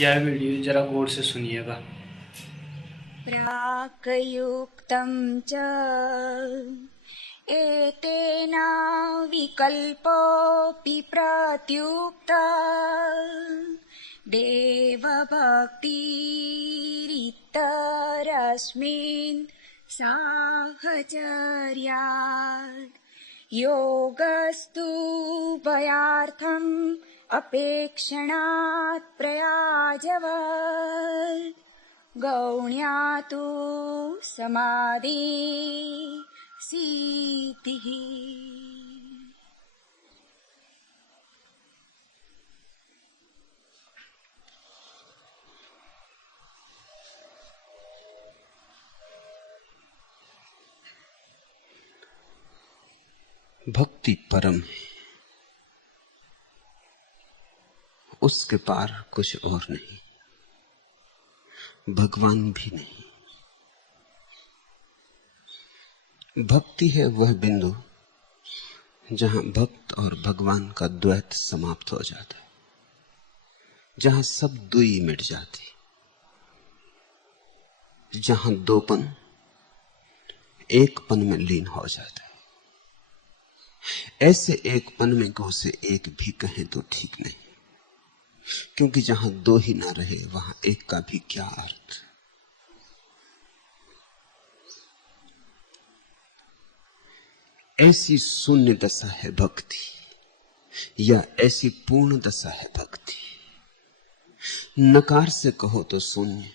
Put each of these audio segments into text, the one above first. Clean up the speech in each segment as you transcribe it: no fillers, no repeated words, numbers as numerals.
यह वीडियो जरा गौर से सुनिएगा। प्राकयुक्तं च एतेन विकल्पोऽपि प्रत्युक्ता देवभक्तिरितरस्मिन् साहचर्यात् योगस्तु भयार्थम् अपेक्षणात् प्रयाजवत् गौण्यातु समाधि सिद्धिः। भक्ति परम है, उसके पार कुछ और नहीं, भगवान भी नहीं। भक्ति है वह बिंदु जहां भक्त और भगवान का द्वैत समाप्त हो जाता है, जहां सब दुई मिट जाती, जहां दोपन एकपन में लीन हो जाता है। ऐसे एकपन में को से एक भी कहें तो ठीक नहीं, क्योंकि जहां दो ही ना रहे वहां एक का भी क्या अर्थ। ऐसी शून्य दशा है भक्ति, या ऐसी पूर्ण दशा है भक्ति। नकार से कहो तो शून्य,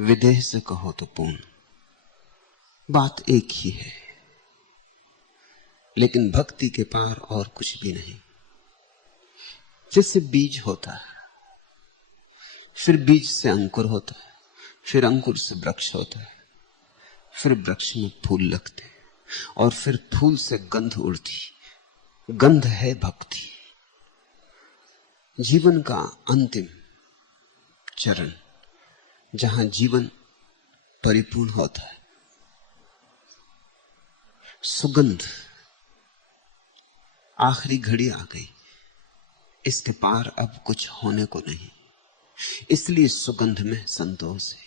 विदेह से कहो तो पूर्ण, बात एक ही है। लेकिन भक्ति के पार और कुछ भी नहीं। जैसे बीज होता है, फिर बीज से अंकुर होता है, फिर अंकुर से वृक्ष होता है, फिर वृक्ष में फूल लगते हैं, और फिर फूल से गंध उड़ती। गंध है भक्ति। जीवन का अंतिम चरण, जहां जीवन परिपूर्ण होता है, सुगंध। आखिरी घड़ी आ गई, इसके पार अब कुछ होने को नहीं, इसलिए सुगंध में संतोष है।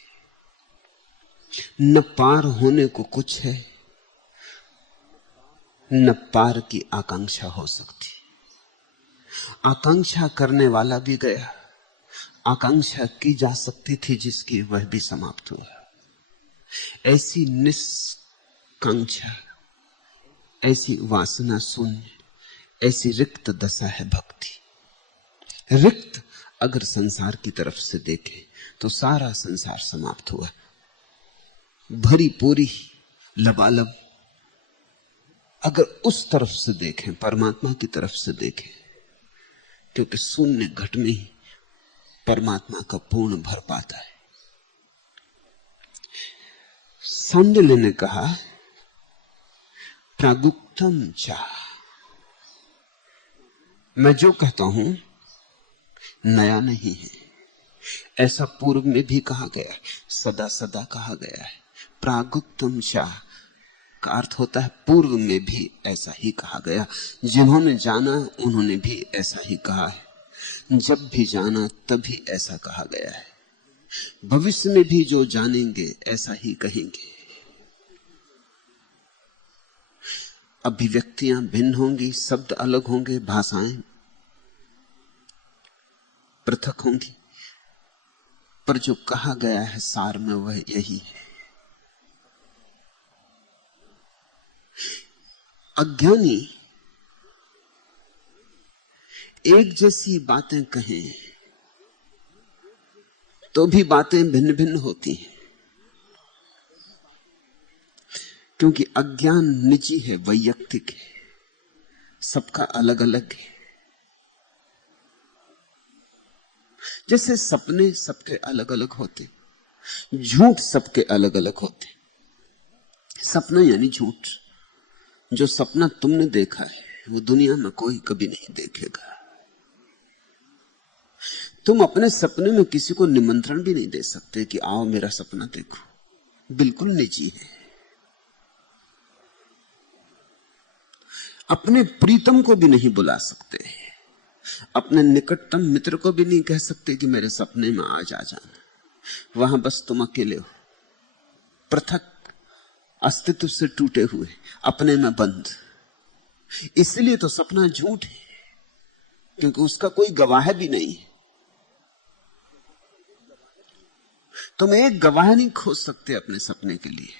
न पार होने को कुछ है, न पार की आकांक्षा हो सकती। आकांक्षा करने वाला भी गया, आकांक्षा की जा सकती थी जिसकी, वह भी समाप्त हुआ। ऐसी निष्कांक्षा, ऐसी वासना शून्य, ऐसी रिक्त दशा है भक्ति। रिक्त अगर संसार की तरफ से देखें तो सारा संसार समाप्त हुआ। भरी पूरी लबालब अगर उस तरफ से देखें, परमात्मा की तरफ से देखें, क्योंकि शून्य घट में ही परमात्मा का पूर्ण भर पाता है। सांडिल्य ने कहा, प्रागुक्तम चा, मैं जो कहता हूं नया नहीं है। ऐसा पूर्व में भी कहा गया है, सदा सदा कहा गया है। प्रागुक्तम चा का अर्थ होता है पूर्व में भी ऐसा ही कहा गया। जिन्होंने जाना उन्होंने भी ऐसा ही कहा है, जब भी जाना तभी ऐसा कहा गया है। भविष्य में भी जो जानेंगे ऐसा ही कहेंगे। अभिव्यक्तियां भिन्न होंगी, शब्द अलग होंगे, भाषाएं पृथक होंगी, पर जो कहा गया है सार में वह यही है। अज्ञानी एक जैसी बातें कहें तो भी बातें भिन्न भिन्न होती हैं, क्योंकि अज्ञान निजी है, वैयक्तिक है, सबका अलग अलग है। जैसे सपने सबके अलग अलग होते, झूठ सबके अलग अलग होते। सपना यानी झूठ। जो सपना तुमने देखा है वो दुनिया में कोई कभी नहीं देखेगा। तुम अपने सपने में किसी को निमंत्रण भी नहीं दे सकते कि आओ मेरा सपना देखो, बिल्कुल निजी है। अपने प्रीतम को भी नहीं बुला सकते, अपने निकटतम मित्र को भी नहीं कह सकते कि मेरे सपने में आज आ जाना। वहां बस तुम अकेले हो, पृथक, अस्तित्व से टूटे हुए, अपने में बंद। इसलिए तो सपना झूठ है, क्योंकि उसका कोई गवाह भी नहीं है। तुम एक गवाह नहीं खोज सकते अपने सपने के लिए,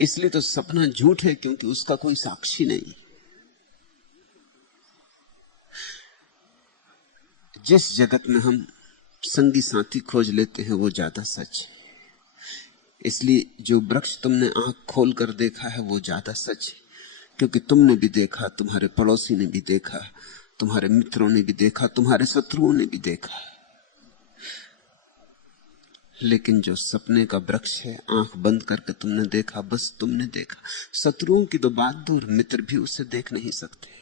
इसलिए तो सपना झूठ है, क्योंकि उसका कोई साक्षी नहीं। जिस जगत में हम संगी साथी खोज लेते हैं वो ज्यादा सच है। इसलिए जो वृक्ष तुमने आंख खोल कर देखा है वो ज्यादा सच है, क्योंकि तुमने भी देखा, तुम्हारे पड़ोसी ने भी देखा, तुम्हारे मित्रों ने भी देखा, तुम्हारे शत्रुओं ने भी देखा। लेकिन जो सपने का वृक्ष है, आंख बंद करके तुमने देखा, बस तुमने देखा। शत्रुओं की तो बात दूर, मित्र भी उसे देख नहीं सकते।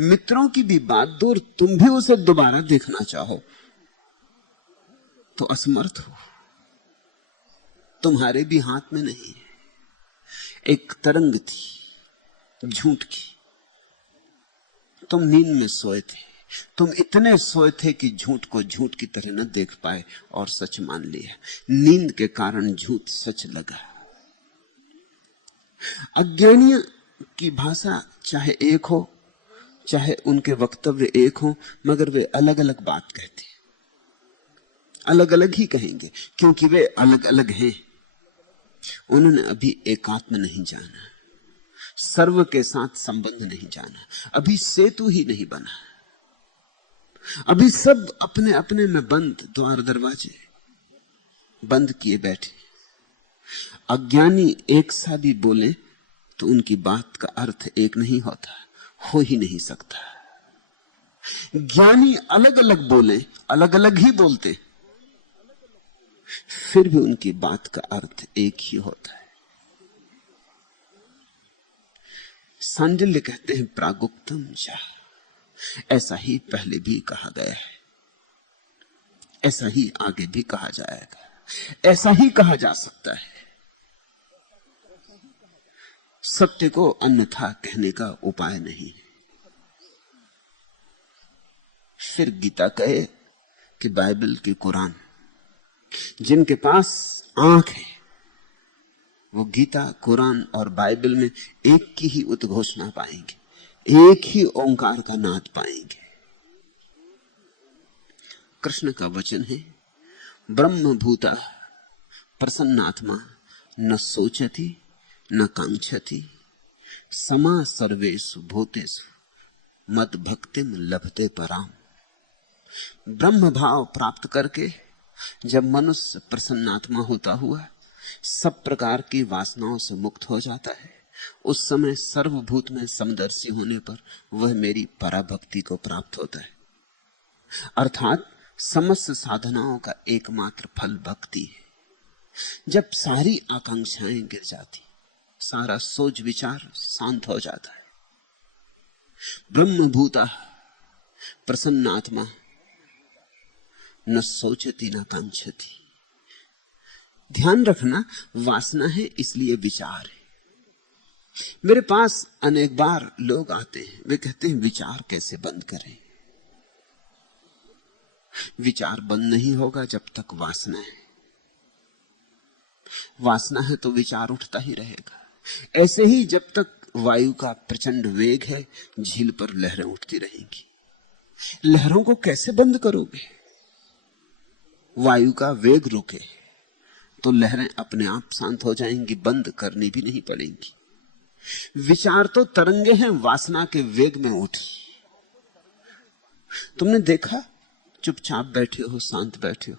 मित्रों की भी बात दूर, तुम भी उसे दोबारा देखना चाहो तो असमर्थ हो। तुम्हारे भी हाथ में नहीं है। एक तरंग थी झूठ की, तुम नींद में सोए थे, तुम इतने सोए थे कि झूठ को झूठ की तरह न देख पाए और सच मान लिया। नींद के कारण झूठ सच लगा। अज्ञानियों की भाषा चाहे एक हो, चाहे उनके वक्तव्य एक हो, मगर वे अलग अलग बात कहते हैं, अलग अलग ही कहेंगे, क्योंकि वे अलग अलग हैं। उन्होंने अभी एकात्म नहीं जाना, सर्व के साथ संबंध नहीं जाना, अभी सेतु ही नहीं बना। अभी सब अपने अपने में बंद, द्वार दरवाजे बंद किए बैठे। अज्ञानी एक सा भी बोले तो उनकी बात का अर्थ एक नहीं होता, हो ही नहीं सकता। ज्ञानी अलग अलग बोले, अलग अलग ही बोलते, फिर भी उनकी बात का अर्थ एक ही होता है। सांडिल्य कहते हैं प्रागुक्तम चा, ऐसा ही पहले भी कहा गया है, ऐसा ही आगे भी कहा जाएगा, ऐसा ही कहा जा सकता है। सत्य को अन्यथा कहने का उपाय नहीं। फिर गीता कहे कि बाइबल की कुरान, जिनके पास आंख है वो गीता, कुरान और बाइबल में एक की ही उद्घोषणा पाएंगे, एक ही ओंकार का नाद पाएंगे। कृष्ण का वचन है, ब्रह्म भूता प्रसन्नात्मा न सोचती न कांक्षति समा सर्वेषु भूतेषु मद भक्तिम लभते पराम। ब्रह्म भाव प्राप्त करके जब मनुष्य प्रसन्नात्मा होता हुआ सब प्रकार की वासनाओं से मुक्त हो जाता है, उस समय सर्वभूत में समदर्शी होने पर वह मेरी पराभक्ति को प्राप्त होता है। अर्थात समस्त साधनाओं का एकमात्र फल भक्ति है। जब सारी आकांक्षाएं गिर जाती, सारा सोच विचार शांत हो जाता है। ब्रह्मभूता प्रसन्नात्मा न सोचती न कांक्षती। ध्यान रखना, वासना है इसलिए विचार है। मेरे पास अनेक बार लोग आते हैं, वे कहते हैं विचार कैसे बंद करें। विचार बंद नहीं होगा जब तक वासना है। वासना है तो विचार उठता ही रहेगा। ऐसे ही जब तक वायु का प्रचंड वेग है, झील पर लहरें उठती रहेंगी। लहरों को कैसे बंद करोगे? वायु का वेग रुके तो लहरें अपने आप शांत हो जाएंगी, बंद करनी भी नहीं पड़ेंगी। विचार तो तरंगे हैं, वासना के वेग में उठी। तुमने देखा, चुपचाप बैठे हो, शांत बैठे हो,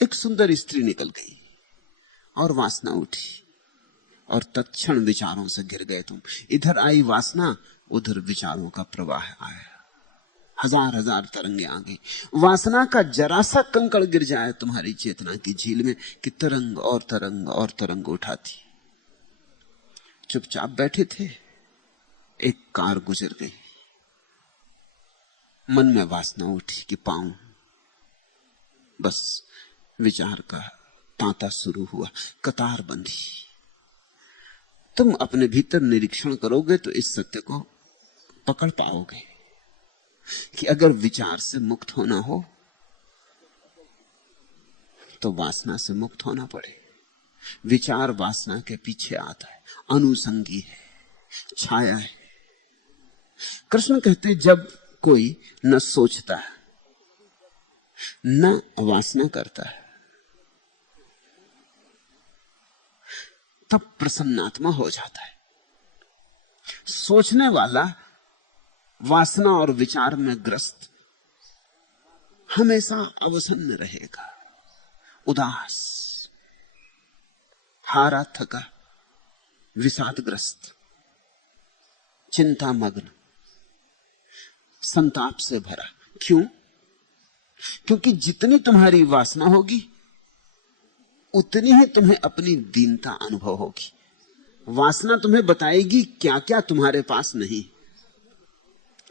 एक सुंदर स्त्री निकल गई और वासना उठी और तत्क्षण विचारों से घिर गए तुम। इधर आई वासना, उधर विचारों का प्रवाह आया, हजार हजार तरंगे आ गई। वासना का जरा सा कंकड़ गिर जाए तुम्हारी चेतना की झील में कि तरंग और तरंग और तरंग उठाती। चुपचाप बैठे थे, एक कार गुजर गई, मन में वासना उठी कि पाऊं, बस विचार का तांता शुरू हुआ, कतार बंधी। तुम अपने भीतर निरीक्षण करोगे तो इस सत्य को पकड़ पाओगे। कि अगर विचार से मुक्त होना हो तो वासना से मुक्त होना पड़े। विचार वासना के पीछे आता है, अनुसंगी है, छाया है। कृष्ण कहते जब कोई न सोचता है न वासना करता है तब प्रसन्नात्मा हो जाता है। सोचने वाला वासना और विचार में ग्रस्त हमेशा अवसन्न रहेगा, उदास, हारा थका, विषादग्रस्त, चिंता मग्न, संताप से भरा। क्यों? क्योंकि जितनी तुम्हारी वासना होगी उतनी ही तुम्हें अपनी दीनता अनुभव होगी। वासना तुम्हें बताएगी क्या क्या तुम्हारे पास नहीं,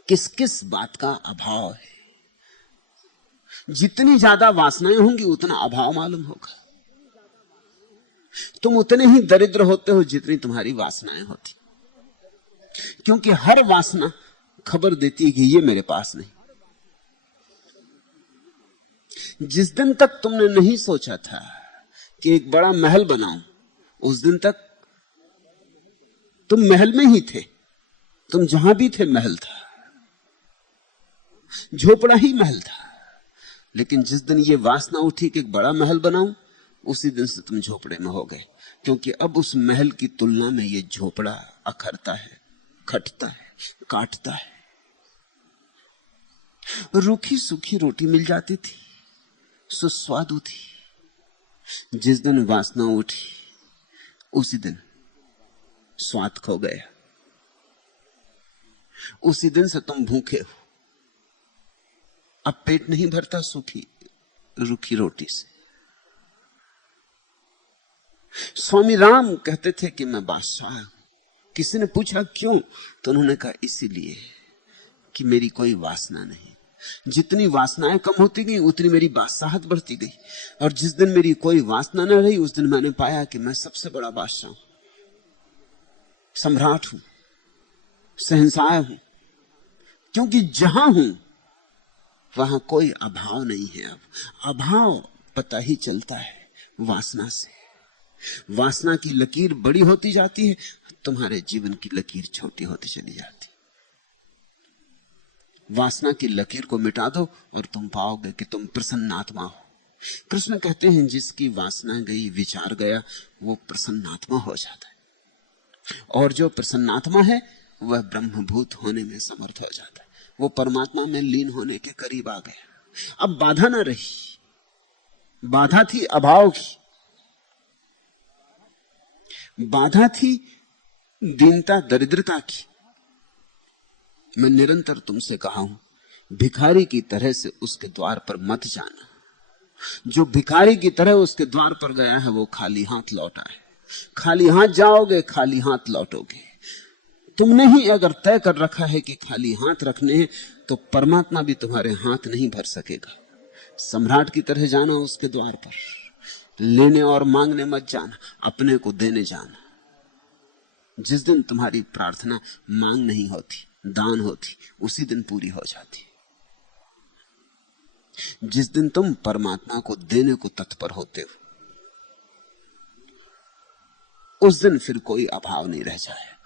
किस किस बात का अभाव है। जितनी ज्यादा वासनाएं होंगी उतना अभाव मालूम होगा। तुम उतने ही दरिद्र होते हो जितनी तुम्हारी वासनाएं होती, क्योंकि हर वासना खबर देती है कि ये मेरे पास नहीं। जिस दिन तक तुमने नहीं सोचा था कि एक बड़ा महल बनाऊं, उस दिन तक तुम महल में ही थे। तुम जहां भी थे महल था, झोपड़ा ही महल था। लेकिन जिस दिन ये वासना उठी कि एक बड़ा महल बनाऊं, उसी दिन से तुम झोपड़े में हो गए, क्योंकि अब उस महल की तुलना में ये झोपड़ा अखरता है, खटता है, काटता है। रूखी सूखी रोटी मिल जाती थी, सुस्वादु थी। जिस दिन वासना उठी उसी दिन स्वाद खो गया। उसी दिन से तुम भूखे हो। अब पेट नहीं भरता सूखी रूखी रोटी से। स्वामी राम कहते थे कि मैं बादशाह हूं। किसी ने पूछा क्यों, तो उन्होंने कहा इसीलिए कि मेरी कोई वासना नहीं। जितनी वासनाएं कम होती गई उतनी मेरी बादशाहत बढ़ती गई। और जिस दिन मेरी कोई वासना न रही उस दिन मैंने पाया कि मैं सबसे बड़ा बादशाह हूं, सम्राट हूं, शहंशाह हूं। क्योंकि जहां हूं वहां कोई अभाव नहीं है। अब अभाव पता ही चलता है वासना से। वासना की लकीर बड़ी होती जाती है, तुम्हारे जीवन की लकीर छोटी होती चली जाती। वासना की लकीर को मिटा दो और तुम पाओगे कि तुम प्रसन्नात्मा हो। कृष्ण कहते हैं जिसकी वासना गई, विचार गया, वो प्रसन्नात्मा हो जाता है। और जो प्रसन्नात्मा है वह ब्रह्मभूत होने में समर्थ हो जाता है। वो परमात्मा में लीन होने के करीब आ गया। अब बाधा ना रही। बाधा थी अभाव की, बाधा थी दीनता दरिद्रता की। मैं निरंतर तुमसे कहा हूं भिखारी की तरह से उसके द्वार पर मत जाना। जो भिखारी की तरह उसके द्वार पर गया है वो खाली हाथ लौटा है। खाली हाथ जाओगे, खाली हाथ लौटोगे। तुमने ही अगर तय कर रखा है कि खाली हाथ रखने हैं, तो परमात्मा भी तुम्हारे हाथ नहीं भर सकेगा। सम्राट की तरह जाना उसके द्वार पर। लेने और मांगने मत जाना, अपने को देने जाना। जिस दिन तुम्हारी प्रार्थना मांग नहीं होती, दान होती, उसी दिन पूरी हो जाती। जिस दिन तुम परमात्मा को देने को तत्पर होते हो, उस दिन फिर कोई अभाव नहीं रह जाएगा।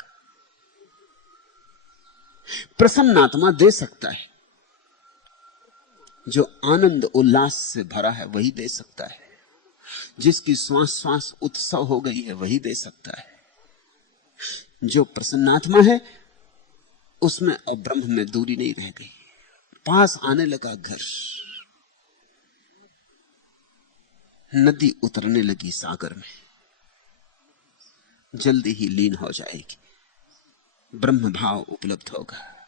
प्रसन्नात्मा दे सकता है। जो आनंद उल्लास से भरा है वही दे सकता है। जिसकी श्वास श्वास उत्सव हो गई है वही दे सकता है। जो प्रसन्नात्मा है उसमें अब ब्रह्म में दूरी नहीं रह गई। पास आने लगा घर, नदी उतरने लगी सागर में, जल्दी ही लीन हो जाएगी। ब्रह्म भाव उपलब्ध होगा।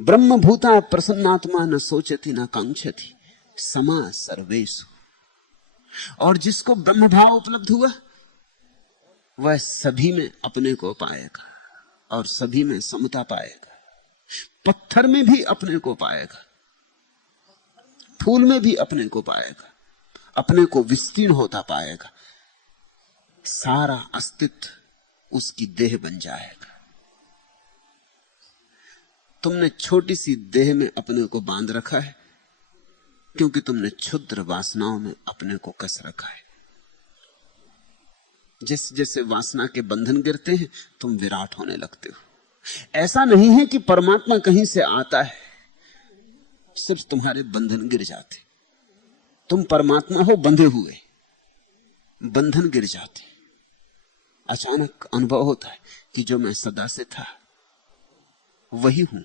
ब्रह्म भूता प्रसन्नात्मा न सोचती न कांक्षती समा सर्वेषु। और जिसको ब्रह्म भाव उपलब्ध हुआ वह सभी में अपने को पाएगा और सभी में समता पाएगा। पत्थर में भी अपने को पाएगा, फूल में भी अपने को पाएगा, अपने को विस्तीर्ण होता पाएगा। सारा अस्तित्व उसकी देह बन जाएगा। तुमने छोटी सी देह में अपने को बांध रखा है, क्योंकि तुमने क्षुद्र वासनाओं में अपने को कस रखा है। जैसे जैसे वासना के बंधन गिरते हैं, तुम विराट होने लगते हो। ऐसा नहीं है कि परमात्मा कहीं से आता है, सिर्फ तुम्हारे बंधन गिर जाते। तुम परमात्मा हो बंधे हुए, बंधन गिर जाते। अचानक अनुभव होता है कि जो मैं सदा से था वही हूं,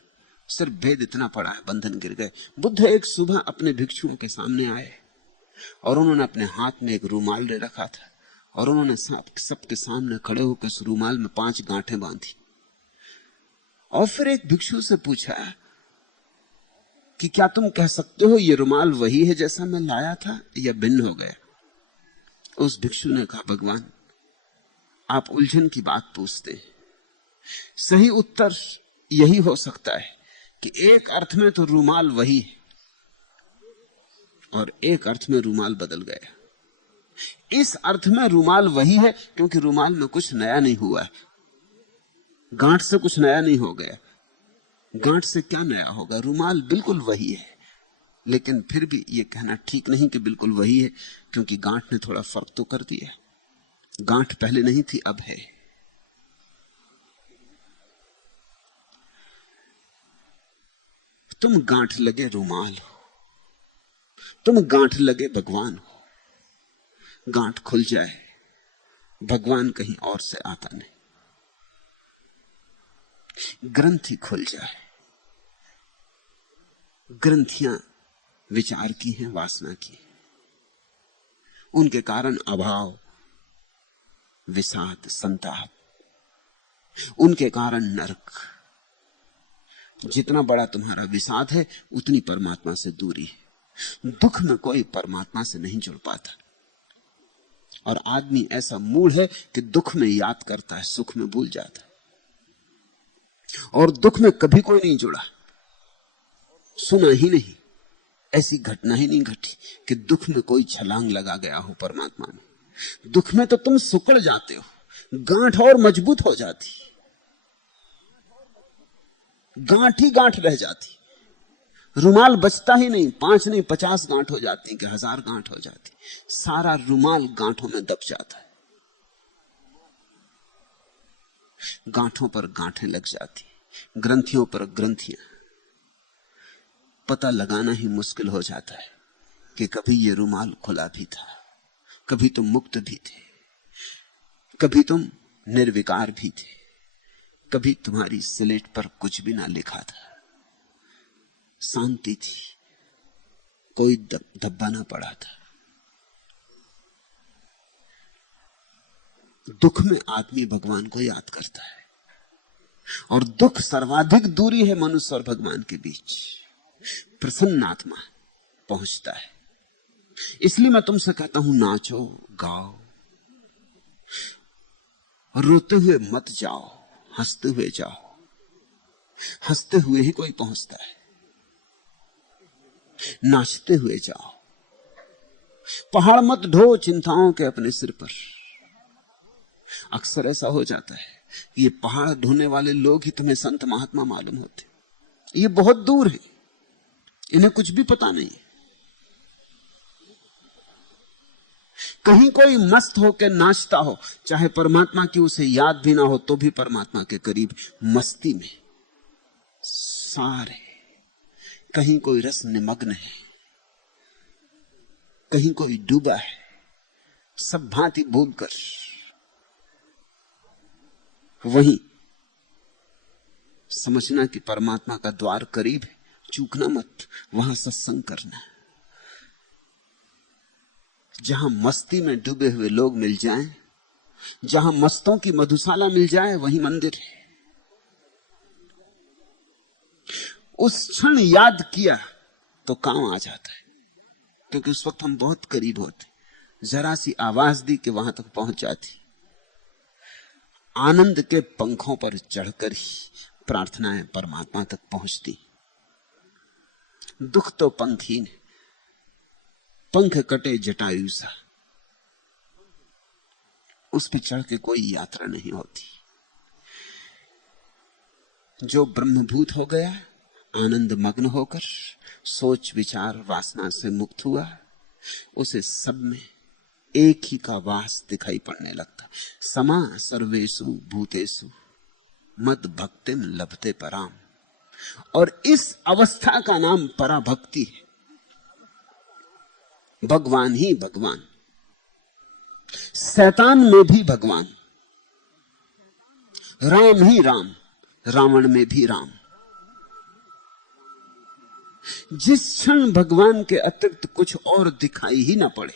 सिर्फ भेद इतना पड़ा है, बंधन गिर गए। बुद्ध एक सुबह अपने भिक्षुओं के सामने आए और उन्होंने अपने हाथ में एक रूमाल ले रखा था और उन्होंने सबके सामने खड़े होकर उस रूमाल में 5 गांठें बांधी। और फिर एक भिक्षु से पूछा कि क्या तुम कह सकते हो ये रुमाल वही है जैसा मैं लाया था या भिन्न हो गया? उस भिक्षु ने कहा, भगवान आप उलझन की बात पूछते हैं। सही उत्तर यही हो सकता है कि एक अर्थ में तो रुमाल वही है और एक अर्थ में रुमाल बदल गया। इस अर्थ में रुमाल वही है क्योंकि रुमाल में कुछ नया नहीं हुआ है, गांठ से कुछ नया नहीं हो गया। गांठ से क्या नया होगा? रुमाल बिल्कुल वही है। लेकिन फिर भी यह कहना ठीक नहीं कि बिल्कुल वही है, क्योंकि गांठ ने थोड़ा फर्क तो कर दिया। गांठ पहले नहीं थी, अब है। तुम गांठ लगे रुमाल हो, तुम गांठ लगे भगवान हो। गांठ खुल जाए, भगवान कहीं और से आता नहीं। ग्रंथि खुल जाए, ग्रंथियां विचार की हैं, वासना की, उनके कारण अभाव, विषाद, संताप, उनके कारण नरक। जितना बड़ा तुम्हारा विषाद है उतनी परमात्मा से दूरी है। दुख में कोई परमात्मा से नहीं जुड़ पाता, और आदमी ऐसा मूड है कि दुख में याद करता है, सुख में भूल जाता है। और दुख में कभी कोई नहीं जुड़ा, सुना ही नहीं, ऐसी घटना ही नहीं घटी कि दुख में कोई छलांग लगा गया हो परमात्मा में। दुख में तो तुम सुकड़ जाते हो, गांठ और मजबूत हो जाती, गांठ ही गांठ रह जाती। रुमाल बचता ही नहीं, 5 नहीं 50 गांठ हो जाती कि 1000 गांठ हो जाती। सारा रुमाल गांठों में दब जाता है, गांठों पर गांठें लग जाती, ग्रंथियों पर ग्रंथियां। पता लगाना ही मुश्किल हो जाता है कि कभी ये रुमाल खुला भी था, कभी तुम मुक्त भी थे, कभी तुम निर्विकार भी थे, कभी तुम्हारी स्लेट पर कुछ भी ना लिखा था, शांति थी, कोई धब्बा ना पड़ा था। दुख में आदमी भगवान को याद करता है, और दुख सर्वाधिक दूरी है मनुष्य और भगवान के बीच। प्रसन्न आत्मा पहुंचता है। इसलिए मैं तुमसे कहता हूं, नाचो गाओ, रोते हुए मत जाओ, हंसते हुए जाओ। हंसते हुए ही कोई पहुंचता है, नाचते हुए जाओ। पहाड़ मत ढो चिंताओं के अपने सिर पर। अक्सर ऐसा हो जाता है कि ये पहाड़ ढोने वाले लोग ही तुम्हें संत महात्मा मालूम होते। ये बहुत दूर है, इन्हें कुछ भी पता नहीं। कहीं कोई मस्त होकर नाचता हो, चाहे परमात्मा की उसे याद भी ना हो, तो भी परमात्मा के करीब मस्ती में सारे। कहीं कोई रस निमग्न है, कहीं कोई डूबा है, सब भांति भूलकर। वहीं समझना कि परमात्मा का द्वार करीब है, चूकना मत, वहां सत्संग करना। जहां मस्ती में डूबे हुए लोग मिल जाएं, जहां मस्तों की मधुशाला मिल जाए, वहीं मंदिर है। उस क्षण याद किया तो काम आ जाता है, क्योंकि उस वक्त हम बहुत करीब होते। जरा सी आवाज दी कि वहां तक पहुंच जाती। आनंद के पंखों पर चढ़कर ही प्रार्थनाएं परमात्मा तक पहुंचती। दुख तो पंखहीन है, पंख कटे जटायु सा, उस पर चढ़ के कोई यात्रा नहीं होती। जो ब्रह्मभूत हो गया आनंद मग्न होकर सोच विचार वासना से मुक्त हुआ, उसे सब में एक ही का वास दिखाई पड़ने लगता। समा सर्वेषु भूतेषु मद भक्तिम लभते पराम। और इस अवस्था का नाम पराभक्ति है। भगवान ही भगवान, शैतान में भी भगवान, राम ही राम, रावण में भी राम। जिस क्षण भगवान के अतिरिक्त कुछ और दिखाई ही ना पड़े,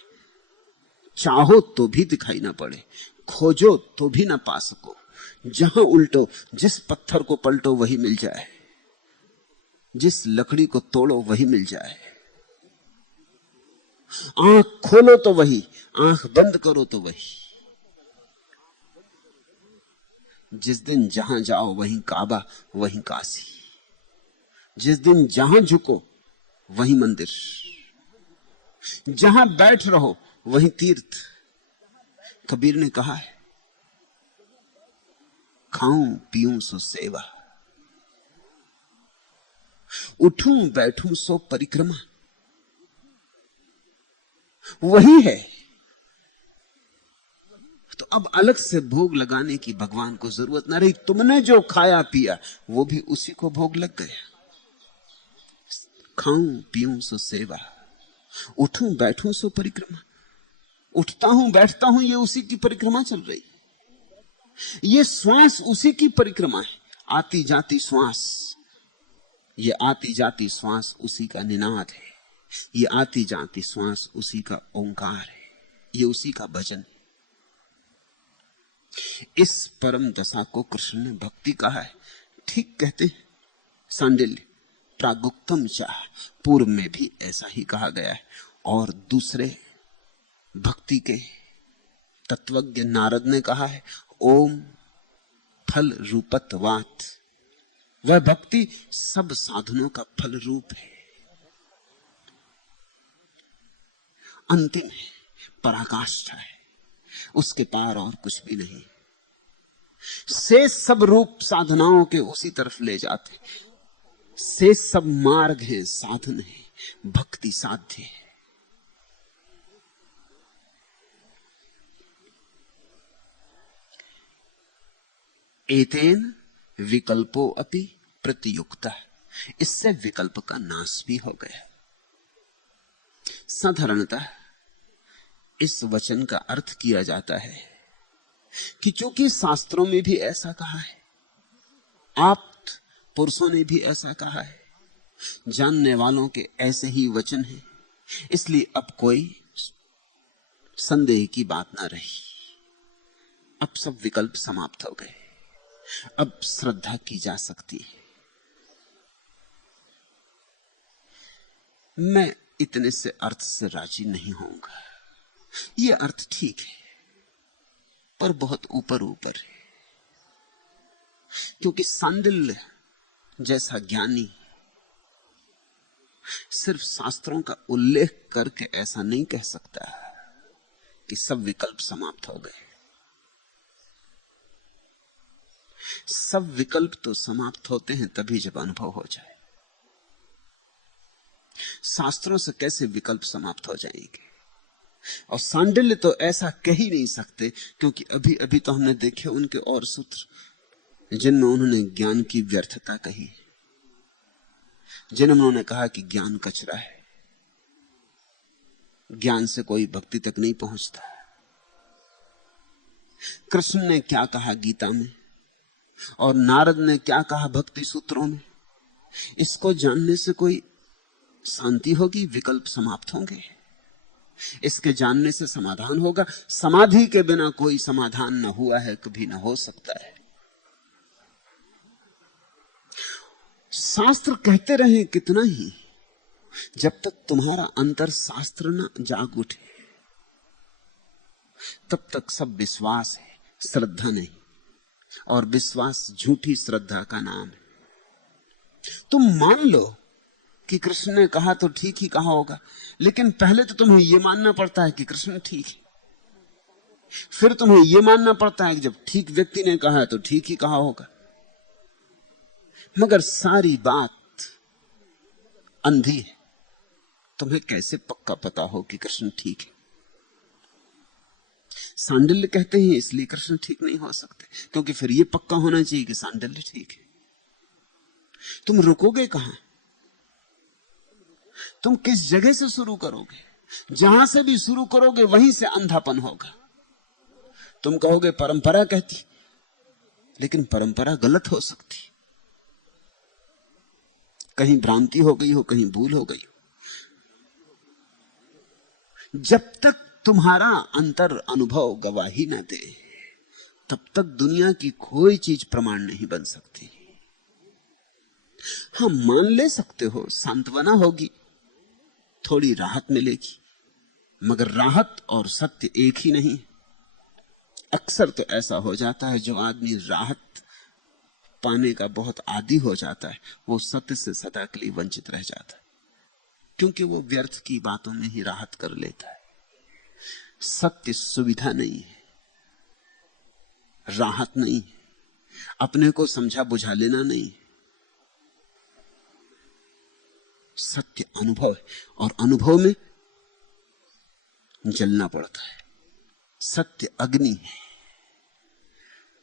चाहो तो भी दिखाई ना पड़े, खोजो तो भी ना पा सको, जहां उल्टो, जिस पत्थर को पलटो वही मिल जाए, जिस लकड़ी को तोड़ो वही मिल जाए, आंख खोलो तो वही, आंख बंद करो तो वही। जिस दिन जहां जाओ वहीं काबा, वहीं काशी। जिस दिन जहां झुको वहीं मंदिर, जहां बैठ रहो वहीं तीर्थ। कबीर ने कहा है, खाऊं पीऊं सो सेवा, उठूं बैठूं सो परिक्रमा। वही है। तो अब अलग से भोग लगाने की भगवान को जरूरत ना रही। तुमने जो खाया पिया वो भी उसी को भोग लग गया। खाऊं पीऊं सो सेवा, उठूं बैठूं सो परिक्रमा। उठता हूं बैठता हूं, ये उसी की परिक्रमा चल रही। ये श्वास उसी की परिक्रमा है, आती जाती श्वास। ये आती जाती श्वास उसी का निनाद है, ये आती जाती श्वास उसी का ओंकार है, ये उसी का भजन है। इस परम दशा को कृष्ण ने भक्ति कहा है। ठीक कहते हैं सांडिल्य, प्रागुक्तम चाह, पूर्व में भी ऐसा ही कहा गया है। और दूसरे भक्ति के तत्वज्ञ नारद ने कहा है, ओम फल रूपत्वात्। वह भक्ति सब साधनों का फल रूप है, अंतिम है, पराकाष्ठा है, उसके पार और कुछ भी नहीं। से सब रूप साधनाओं के उसी तरफ ले जाते, से सब मार्ग है, साधन है, भक्ति साध्य है। एतेन विकल्पो अपि प्रतियुक्ता, इससे विकल्प का नाश भी हो गया। साधारणतः इस वचन का अर्थ किया जाता है कि चूंकि शास्त्रों में भी ऐसा कहा है, आप्त पुरुषों ने भी ऐसा कहा है, जानने वालों के ऐसे ही वचन हैं, इसलिए अब कोई संदेह की बात ना रही। अब सब विकल्प समाप्त हो गए, अब श्रद्धा की जा सकती है। मैं इतने से अर्थ से राजी नहीं होऊंगा। यह अर्थ ठीक है, पर बहुत ऊपर ऊपर है। क्योंकि सांडिल्य जैसा ज्ञानी सिर्फ शास्त्रों का उल्लेख करके ऐसा नहीं कह सकता कि सब विकल्प समाप्त हो गए। सब विकल्प तो समाप्त होते हैं तभी जब अनुभव हो जाए। शास्त्रों से कैसे विकल्प समाप्त हो जाएंगे? और सांडिल्य तो ऐसा कह ही नहीं सकते, क्योंकि अभी अभी तो हमने देखे उनके और सूत्र जिनमें उन्होंने ज्ञान की व्यर्थता कही, जिनमें उन्होंने कहा कि ज्ञान कचरा है, ज्ञान से कोई भक्ति तक नहीं पहुंचता। कृष्ण ने क्या कहा गीता में और नारद ने क्या कहा भक्ति सूत्रों में, इसको जानने से कोई शांति होगी? विकल्प समाप्त होंगे। इसके जानने से समाधान होगा। समाधि के बिना कोई समाधान न हुआ है, कभी न हो सकता है। शास्त्र कहते रहे कितना ही, जब तक तुम्हारा अंतर शास्त्र न जाग उठे तब तक सब विश्वास है, श्रद्धा नहीं। और विश्वास झूठी श्रद्धा का नाम है। तुम मान लो कि कृष्ण ने कहा तो ठीक ही कहा होगा, लेकिन पहले तो तुम्हें यह मानना पड़ता है कि कृष्ण ठीक है, फिर तुम्हें यह मानना पड़ता है कि जब ठीक व्यक्ति ने कहा है तो ठीक ही कहा होगा। मगर सारी बात अंधी है, तुम्हें कैसे पक्का पता हो कि कृष्ण ठीक है? सांडिल्य कहते हैं इसलिए कृष्ण ठीक नहीं हो सकते, क्योंकि फिर यह पक्का होना चाहिए कि सांडिल्य ठीक है। तुम रुकोगे कहां? तुम किस जगह से शुरू करोगे? जहां से भी शुरू करोगे वहीं से अंधापन होगा। तुम कहोगे परंपरा कहती, लेकिन परंपरा गलत हो सकती, कहीं भ्रांति हो गई हो, कहीं भूल हो गई हो। जब तक तुम्हारा अंतर अनुभव गवाही न दे, तब तक दुनिया की कोई चीज प्रमाण नहीं बन सकती। हाँ, मान ले सकते हो, सांत्वना होगी, थोड़ी राहत मिलेगी, मगर राहत और सत्य एक ही नहीं। अक्सर तो ऐसा हो जाता है, जो आदमी राहत पाने का बहुत आदी हो जाता है, वो सत्य से सदा के लिए वंचित रह जाता है, क्योंकि वो व्यर्थ की बातों में ही राहत कर लेता है। सत्य सुविधा नहीं है, राहत नहीं है, अपने को समझा बुझा लेना नहीं। सत्य अनुभव है, और अनुभव में जलना पड़ता है। सत्य अग्नि है,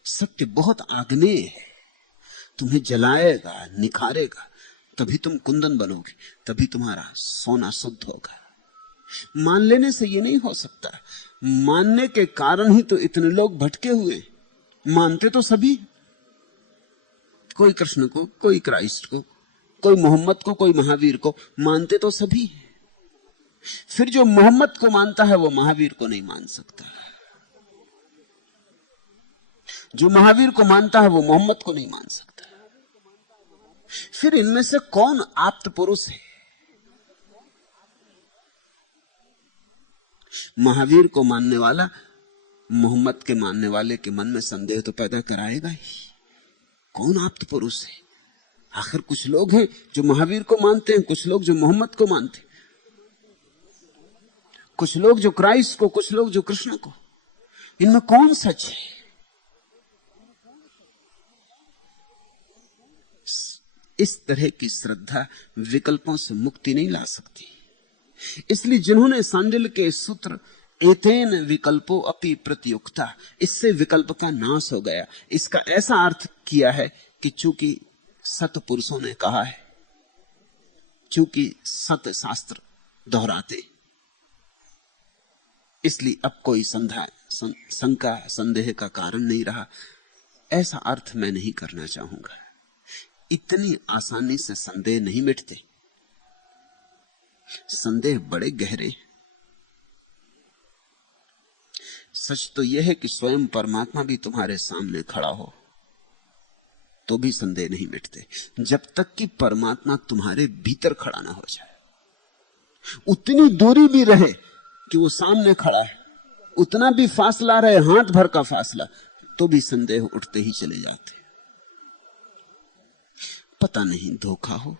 सत्य बहुत आग्नेय है, तुम्हें जलाएगा, निखारेगा, तभी तुम कुंदन बनोगे, तभी तुम्हारा सोना शुद्ध होगा। मान लेने से यह नहीं हो सकता। मानने के कारण ही तो इतने लोग भटके हुए। मानते तो सभी, कोई कृष्ण को, कोई क्राइस्ट को, कोई मोहम्मद को, कोई महावीर को, मानते तो सभी। फिर जो मोहम्मद को मानता है वो महावीर को नहीं मान सकता, जो महावीर को मानता है वो मोहम्मद को नहीं मान सकता। फिर इनमें से कौन आप्त पुरुष है? महावीर को मानने वाला मोहम्मद के मानने वाले के मन में संदेह तो पैदा कराएगा ही। कौन आप्त पुरुष है? आखिर कुछ लोग हैं जो महावीर को मानते हैं, कुछ लोग जो मोहम्मद को मानते हैं, कुछ लोग जो क्राइस्ट को, कुछ लोग जो कृष्ण को। इनमें कौन सच है? इस तरह की श्रद्धा विकल्पों से मुक्ति नहीं ला सकती। इसलिए जिन्होंने सांडिल्य के सूत्र एतेन विकल्पो अपि प्रतियुक्ता, इससे विकल्प का नाश हो गया, इसका ऐसा अर्थ किया है कि चूंकि सतपुरुषों ने कहा है, चूंकि सत शास्त्र दोहराते, इसलिए अब कोई शंका संदेह का कारण नहीं रहा। ऐसा अर्थ मैं नहीं करना चाहूंगा। इतनी आसानी से संदेह नहीं मिटते, संदेह बड़े गहरे। सच तो यह है कि स्वयं परमात्मा भी तुम्हारे सामने खड़ा हो तो भी संदेह नहीं मिटते, जब तक कि परमात्मा तुम्हारे भीतर खड़ा ना हो जाए। उतनी दूरी भी रहे कि वो सामने खड़ा है, उतना भी फासला रहे, हाथ भर का फासला, तो भी संदेह उठते ही चले जाते। पता नहीं धोखा हो,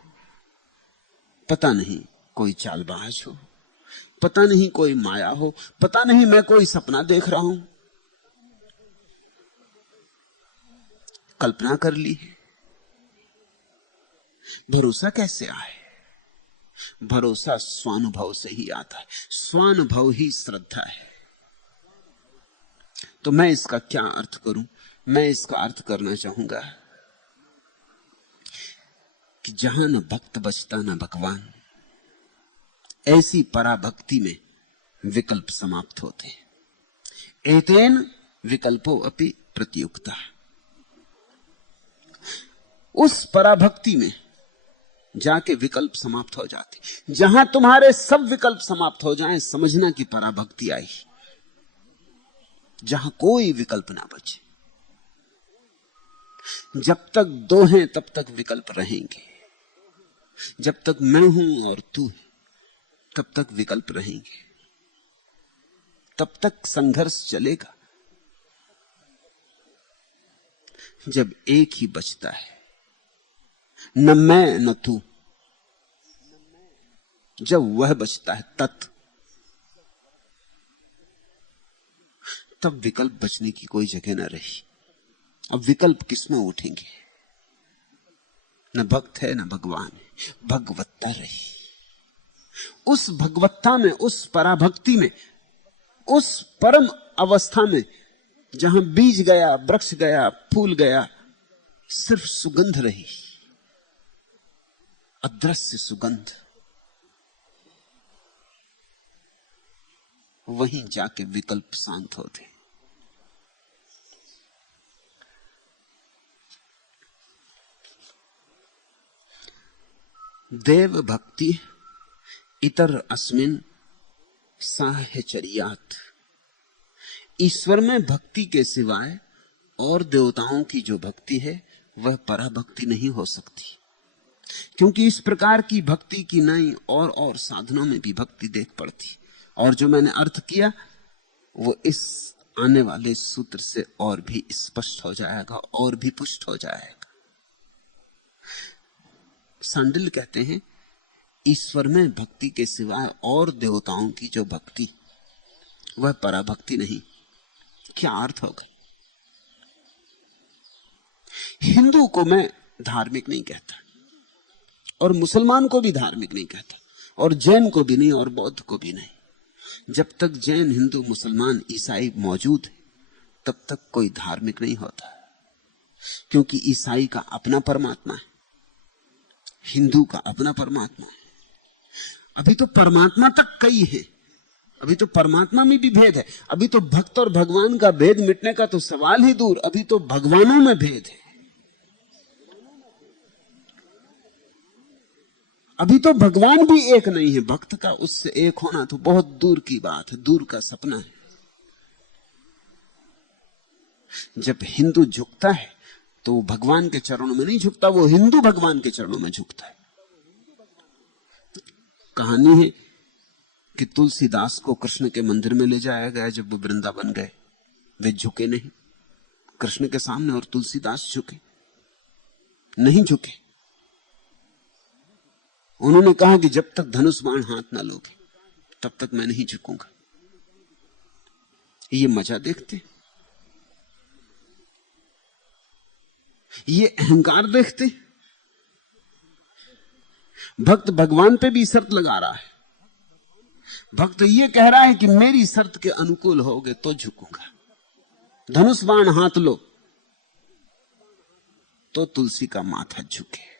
पता नहीं कोई चालबाज हो, पता नहीं कोई माया हो, पता नहीं मैं कोई सपना देख रहा हूं, कल्पना कर ली। भरोसा कैसे आए? भरोसा स्वानुभव से ही आता है, स्वानुभव ही श्रद्धा है। तो मैं इसका क्या अर्थ करूं? मैं इसका अर्थ करना चाहूंगा कि जहां न भक्त बचता न भगवान, ऐसी पराभक्ति में विकल्प समाप्त होते हैं। एतेन विकल्पो अपि प्रतियुक्ता, उस पराभक्ति में जाके विकल्प समाप्त हो जाते। जहां तुम्हारे सब विकल्प समाप्त हो जाएं, समझना कि पराभक्ति आई। जहां कोई विकल्प ना बचे, जब तक दो हैं तब तक विकल्प रहेंगे, जब तक मैं हूं और तू है तब तक विकल्प रहेंगे, तब तक संघर्ष चलेगा। जब एक ही बचता है, न मैं न तू, जब वह बचता है तत्, तब विकल्प बचने की कोई जगह न रही। अब विकल्प किसमें उठेंगे? न भक्त है न भगवान है, भगवत्ता रही। उस भगवत्ता में, उस पराभक्ति में, उस परम अवस्था में जहां बीज गया, वृक्ष गया, फूल गया, सिर्फ सुगंध रही, अदृश्य सुगंध। वहीं जाके विकल्प शांत होते। देव भक्ति इतर अस्मिन साहचर्यात्। ईश्वर में भक्ति के सिवाय और देवताओं की जो भक्ति है वह पराभक्ति नहीं हो सकती, क्योंकि इस प्रकार की भक्ति की नहीं और साधनों में भी भक्ति देख पड़ती। और जो मैंने अर्थ किया वो इस आने वाले सूत्र से और भी स्पष्ट हो जाएगा और भी पुष्ट हो जाएगा। सांडिल कहते हैं ईश्वर में भक्ति के सिवाय और देवताओं की जो भक्ति वह पराभक्ति नहीं। क्या अर्थ होगा? हिंदू को मैं धार्मिक नहीं कहता और मुसलमान को भी धार्मिक नहीं कहता और जैन को भी नहीं और बौद्ध को भी नहीं। जब तक जैन, हिंदू, मुसलमान, ईसाई मौजूद है तब तक कोई धार्मिक नहीं होता, क्योंकि ईसाई का अपना परमात्मा है, हिंदू का अपना परमात्मा है। अभी तो परमात्मा तक कई है, अभी तो परमात्मा में भी भेद है। अभी तो भक्त और भगवान का भेद मिटने का तो सवाल ही दूर, अभी तो भगवानों में भेद है। अभी तो भगवान भी एक नहीं है, भक्त का उससे एक होना तो बहुत दूर की बात है, दूर का सपना है। जब हिंदू झुकता है तो वो भगवान के चरणों में नहीं झुकता, वो हिंदू भगवान के चरणों में झुकता है। कहानी है कि तुलसीदास को कृष्ण के मंदिर में ले जाया गया जब वो वृंदावन गए। वे झुके नहीं कृष्ण के सामने और तुलसीदास झुके नहीं, झुके। उन्होंने कहा कि जब तक धनुष बाण हाथ ना लोगे तब तक मैं नहीं झुकूंगा। ये मजा देखते, ये अहंकार देखते। भक्त भगवान पे भी शर्त लगा रहा है। भक्त ये कह रहा है कि मेरी शर्त के अनुकूल होगे तो झुकूंगा। धनुष बाण हाथ लो तो तुलसी का माथा झुके।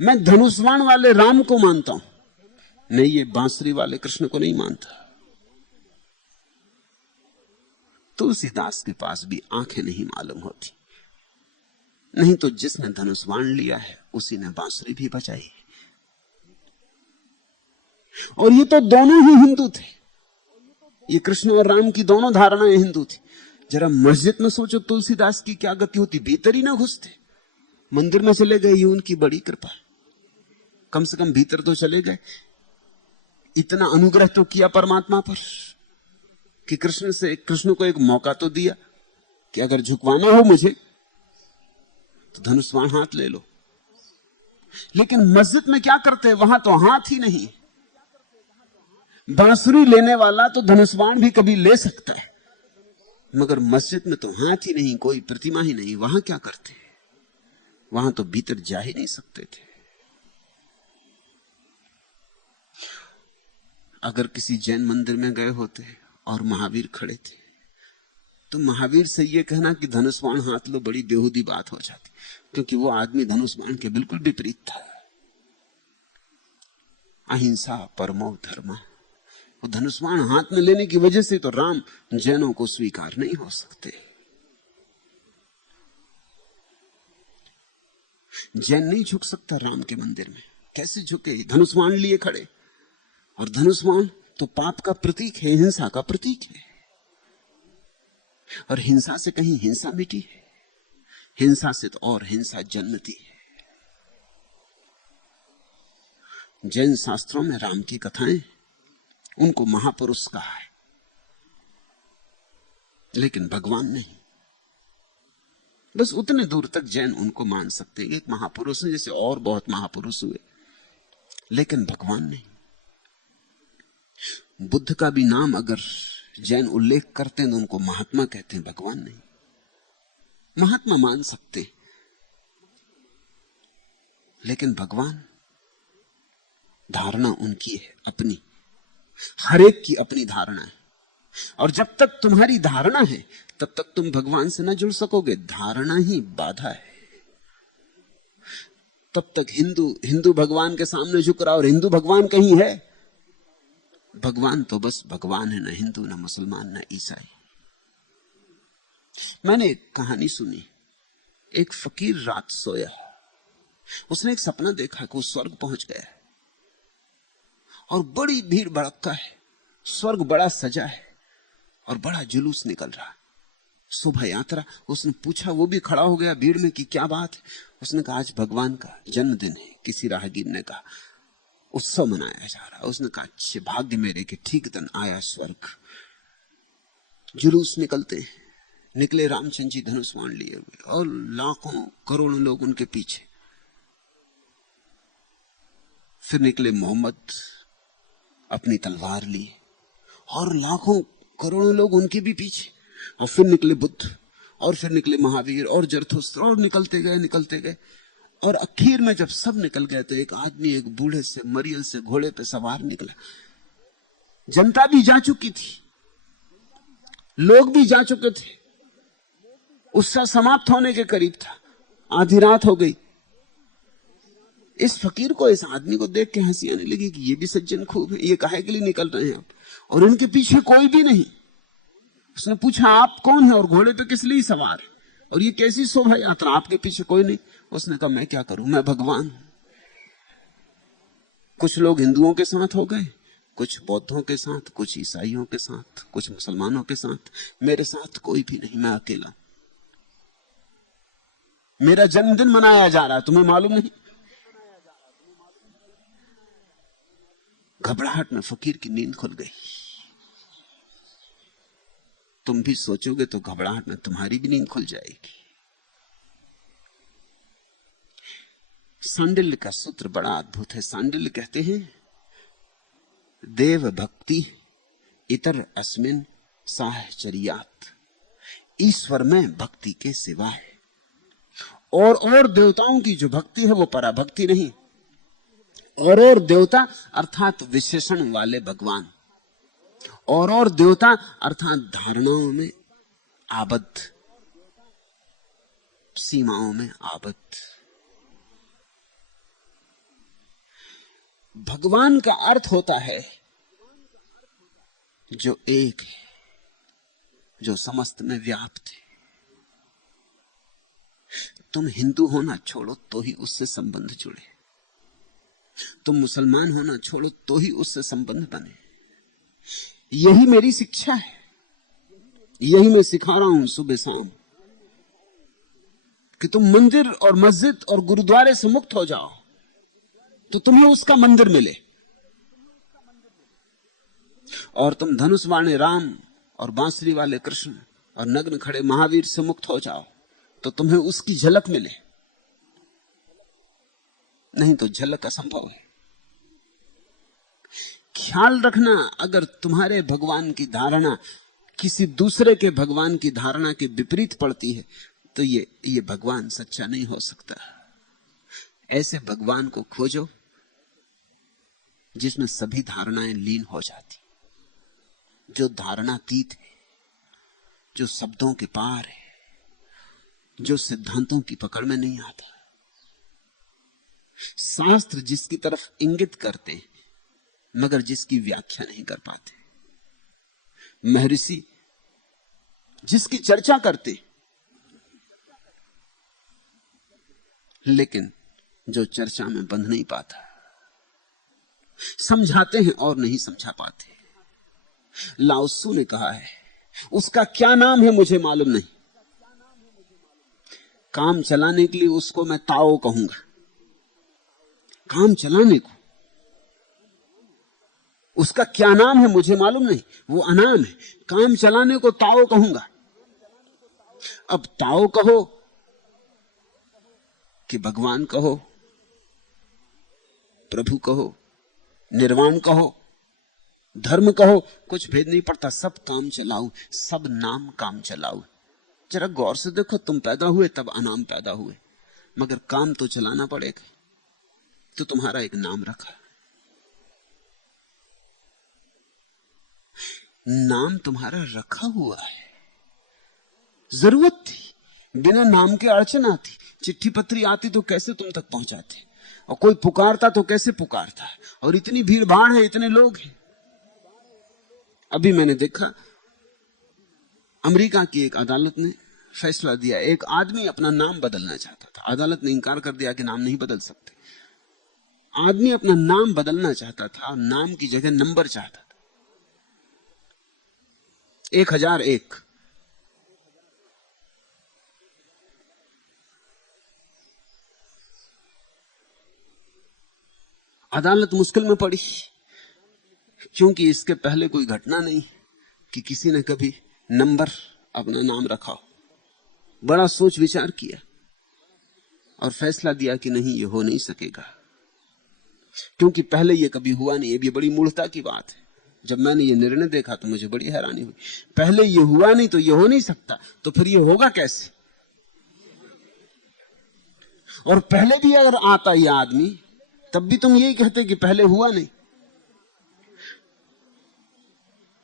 मैं धनुष बाण वाले राम को मानता हूं, मैं ये बांसुरी वाले कृष्ण को नहीं मानता। तुलसीदास के पास भी आंखें नहीं मालूम होती, नहीं तो जिसने धनुष बाण लिया है उसी ने बांसुरी भी बजाई। और ये तो दोनों ही हिंदू थे, ये कृष्ण और राम की दोनों धारणाएं हिंदू थी। जरा मस्जिद में सोचो तुलसीदास की क्या गति होती, भीतर ही ना घुसते, मंदिर में चले गए, ये उनकी बड़ी कृपा। कम से कम भीतर तो चले गए। इतना अनुग्रह तो किया परमात्मा पर कि कृष्ण को एक मौका तो दिया कि अगर झुकवाना हो मुझे तो धनुष बाण हाथ ले लो। लेकिन मस्जिद में क्या करते हैं, वहां तो हाथ ही नहीं। बांसुरी लेने वाला तो धनुष बाण भी कभी ले सकता है, मगर मस्जिद में तो हाथ ही नहीं, कोई प्रतिमा ही नहीं। वहां क्या करते, वहां तो भीतर जा ही नहीं सकते थे। अगर किसी जैन मंदिर में गए होते और महावीर खड़े थे तो महावीर से यह कहना कि धनुष बाण हाथ लो बड़ी बेहूदी बात हो जाती, क्योंकि वो आदमी धनुष बाण के बिल्कुल विपरीत था। अहिंसा परमो धर्म, वो धनुष बाण हाथ में लेने की वजह से तो राम जैनों को स्वीकार नहीं हो सकते। जैन नहीं झुक सकता राम के मंदिर में, कैसे झुके? धनुष बाण लिए खड़े, और धनुष बाण तो पाप का प्रतीक है, हिंसा का प्रतीक है। और हिंसा से कहीं हिंसा मिटी है, हिंसा से तो और हिंसा जन्मती है। जैन शास्त्रों में राम की कथाएं, उनको महापुरुष कहा है, लेकिन भगवान नहीं। बस उतने दूर तक जैन उनको मान सकते हैं, एक महापुरुष है जैसे और बहुत महापुरुष हुए, लेकिन भगवान नहीं। बुद्ध का भी नाम अगर जैन उल्लेख करते हैं तो उनको महात्मा कहते हैं, भगवान नहीं। महात्मा मान सकते, लेकिन भगवान, धारणा उनकी है अपनी, हर एक की अपनी धारणा है। और जब तक तुम्हारी धारणा है तब तक तुम भगवान से ना जुड़ सकोगे। धारणा ही बाधा है। तब तक हिंदू भगवान के सामने झुक रहा, और हिंदू भगवान कहीं है? भगवान तो बस भगवान है, ना हिंदू, ना मुसलमान, ना ईसाई। मैंने एक कहानी सुनी। एक फकीर रात सोया, उसने एक सपना देखा कि वो स्वर्ग पहुंच गया है और बड़ी भीड़ भड़का है, स्वर्ग बड़ा सजा है और बड़ा जुलूस निकल रहा, शोभा यात्रा। उसने पूछा, वो भी खड़ा हो गया भीड़ में, कि क्या बात है? उसने कहा, आज भगवान का जन्मदिन है। किसी राहगीर ने कहा, उत्सव मनाया जा रहा। उसने कहा, अच्छे भाग्य मेरे कि ठीक दिन आया स्वर्ग। जुलूस निकले रामचंद्र जी धनुष बाण लिए हुए, और लाखों करोड़ों लोग उनके पीछे। फिर निकले मोहम्मद अपनी तलवार लिए, और लाखों करोड़ों लोग उनके भी पीछे। और फिर निकले बुद्ध, और फिर निकले महावीर और जरथुस्त्र, और निकलते गए। और आखिर में जब सब निकल गए तो एक आदमी एक बूढ़े से मरियल से घोड़े पे सवार निकला। जनता भी जा चुकी थी, लोग भी जा चुके थे, उत्सव समाप्त होने के करीब था, आधी रात हो गई। इस फकीर को, इस आदमी को देख के हंसी आने लगी कि ये भी सज्जन खूब है, ये काहे के लिए निकल रहे हैं अब, और इनके पीछे कोई भी नहीं। उसने पूछा, आप कौन है और घोड़े पे किस लिए सवार है, और ये कैसी शोभा यात्रा, आपके पीछे कोई नहीं? उसने कहा, मैं क्या करूं, मैं भगवान हूं। कुछ लोग हिंदुओं के साथ हो गए, कुछ बौद्धों के साथ, कुछ ईसाइयों के साथ, कुछ मुसलमानों के साथ। मेरे साथ कोई भी नहीं, मैं अकेला। मेरा जन्मदिन मनाया जा रहा है, तुम्हें मालूम नहीं? घबराहट में फकीर की नींद खुल गई। तुम भी सोचोगे तो घबराहट में तुम्हारी भी नींद खुल जाएगी। सांडिल्य का सूत्र बड़ा अद्भुत है। सांडिल्य कहते हैं, देव भक्ति इतर अस्मिन साहचर्यात। ईश्वर में भक्ति के सिवा है, और देवताओं की जो भक्ति है वो पराभक्ति नहीं। और देवता अर्थात विशेषण वाले भगवान, और देवता अर्थात धारणाओं में आबद्ध, सीमाओं में आबद्ध। भगवान का अर्थ होता है जो एक है, जो समस्त में व्याप्त है। तुम हिंदू होना छोड़ो तो ही उससे संबंध जुड़े, तुम मुसलमान होना छोड़ो तो ही उससे संबंध बने। यही मेरी शिक्षा है, यही मैं सिखा रहा हूं सुबह शाम, कि तुम मंदिर और मस्जिद और गुरुद्वारे से मुक्त हो जाओ तो तुम्हें उसका मंदिर मिले, और तुम धनुष वाले राम और बांसुरी वाले कृष्ण और नग्न खड़े महावीर से मुक्त हो जाओ तो तुम्हें उसकी झलक मिले। नहीं तो झलक असंभव है। ख्याल रखना, अगर तुम्हारे भगवान की धारणा किसी दूसरे के भगवान की धारणा के विपरीत पड़ती है तो ये भगवान सच्चा नहीं हो सकता। ऐसे भगवान को खोजो जिसमें सभी धारणाएं लीन हो जाती, जो धारणातीत है, जो शब्दों के पार है, जो सिद्धांतों की पकड़ में नहीं आता। शास्त्र जिसकी तरफ इंगित करते हैं मगर जिसकी व्याख्या नहीं कर पाते, महर्षि जिसकी चर्चा करते लेकिन जो चर्चा में बंध नहीं पाता, समझाते हैं और नहीं समझा पाते। लाओ त्सु ने कहा है, उसका क्या नाम है मुझे मालूम नहीं, काम चलाने के लिए उसको मैं ताओ कहूंगा। काम चलाने को उसका क्या नाम है मुझे मालूम नहीं, वो अनाम है। काम चलाने को ताओ कहूंगा। अब ताओ कहो कि भगवान कहो, प्रभु कहो, निर्वाण कहो, धर्म कहो, कुछ भेद नहीं पड़ता। सब काम चलाऊ, सब नाम काम चलाऊ। जरा गौर से देखो, तुम पैदा हुए तब अनाम पैदा हुए, मगर काम तो चलाना पड़ेगा। तो तुम्हारा एक नाम रखा। नाम तुम्हारा रखा हुआ है। जरूरत थी, बिना नाम के अड़चन आती, चिट्ठी पत्री आती तो कैसे तुम तक पहुंचाते, और कोई पुकारता तो कैसे पुकारता, और इतनी भीड़ भाड़ है, इतने लोग हैं। अभी मैंने देखा अमेरिका की एक अदालत ने फैसला दिया, एक आदमी अपना नाम बदलना चाहता था, अदालत ने इंकार कर दिया कि नाम नहीं बदल सकते। आदमी अपना नाम बदलना चाहता था, नाम की जगह नंबर चाहता था। 1001। अदालत मुश्किल में पड़ी, क्योंकि इसके पहले कोई घटना नहीं कि किसी ने कभी नंबर अपना नाम रखा हो। बड़ा सोच विचार किया और फैसला दिया कि नहीं, ये हो नहीं सकेगा, क्योंकि पहले ये कभी हुआ नहीं। ये बड़ी मूर्खता की बात है। जब मैंने ये निर्णय देखा तो मुझे बड़ी हैरानी हुई। पहले ये हुआ नहीं तो ये हो नहीं सकता, तो फिर ये होगा कैसे? और पहले भी अगर आता ये आदमी, तब भी तुम यही कहते कि पहले हुआ नहीं,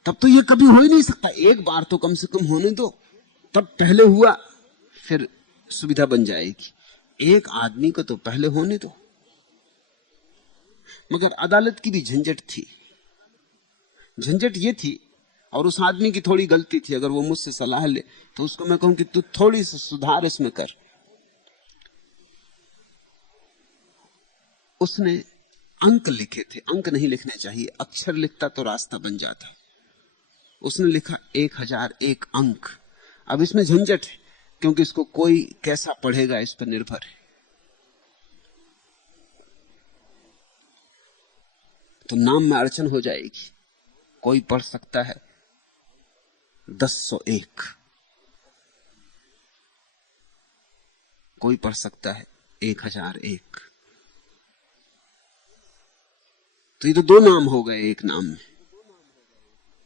तब तो ये कभी हो ही नहीं सकता। एक बार तो कम से कम होने दो, तब पहले हुआ, फिर सुविधा बन जाएगी। एक आदमी को तो पहले होने दो। मगर अदालत की भी झंझट थी। झंझट ये थी, और उस आदमी की थोड़ी गलती थी। अगर वो मुझसे सलाह ले तो उसको मैं कहूं कि तू थोड़ी सी सुधार इसमें कर। उसने अंक लिखे थे, अंक नहीं लिखने चाहिए, अक्षर लिखता तो रास्ता बन जाता। उसने लिखा 1001 अंक। अब इसमें झंझट है, क्योंकि इसको कोई कैसा पढ़ेगा इस पर निर्भर है। तो नाम में अड़चन हो जाएगी। कोई पढ़ सकता है 1001, कोई पढ़ सकता है 1001। तो ये तो दो नाम हो गए एक नाम में,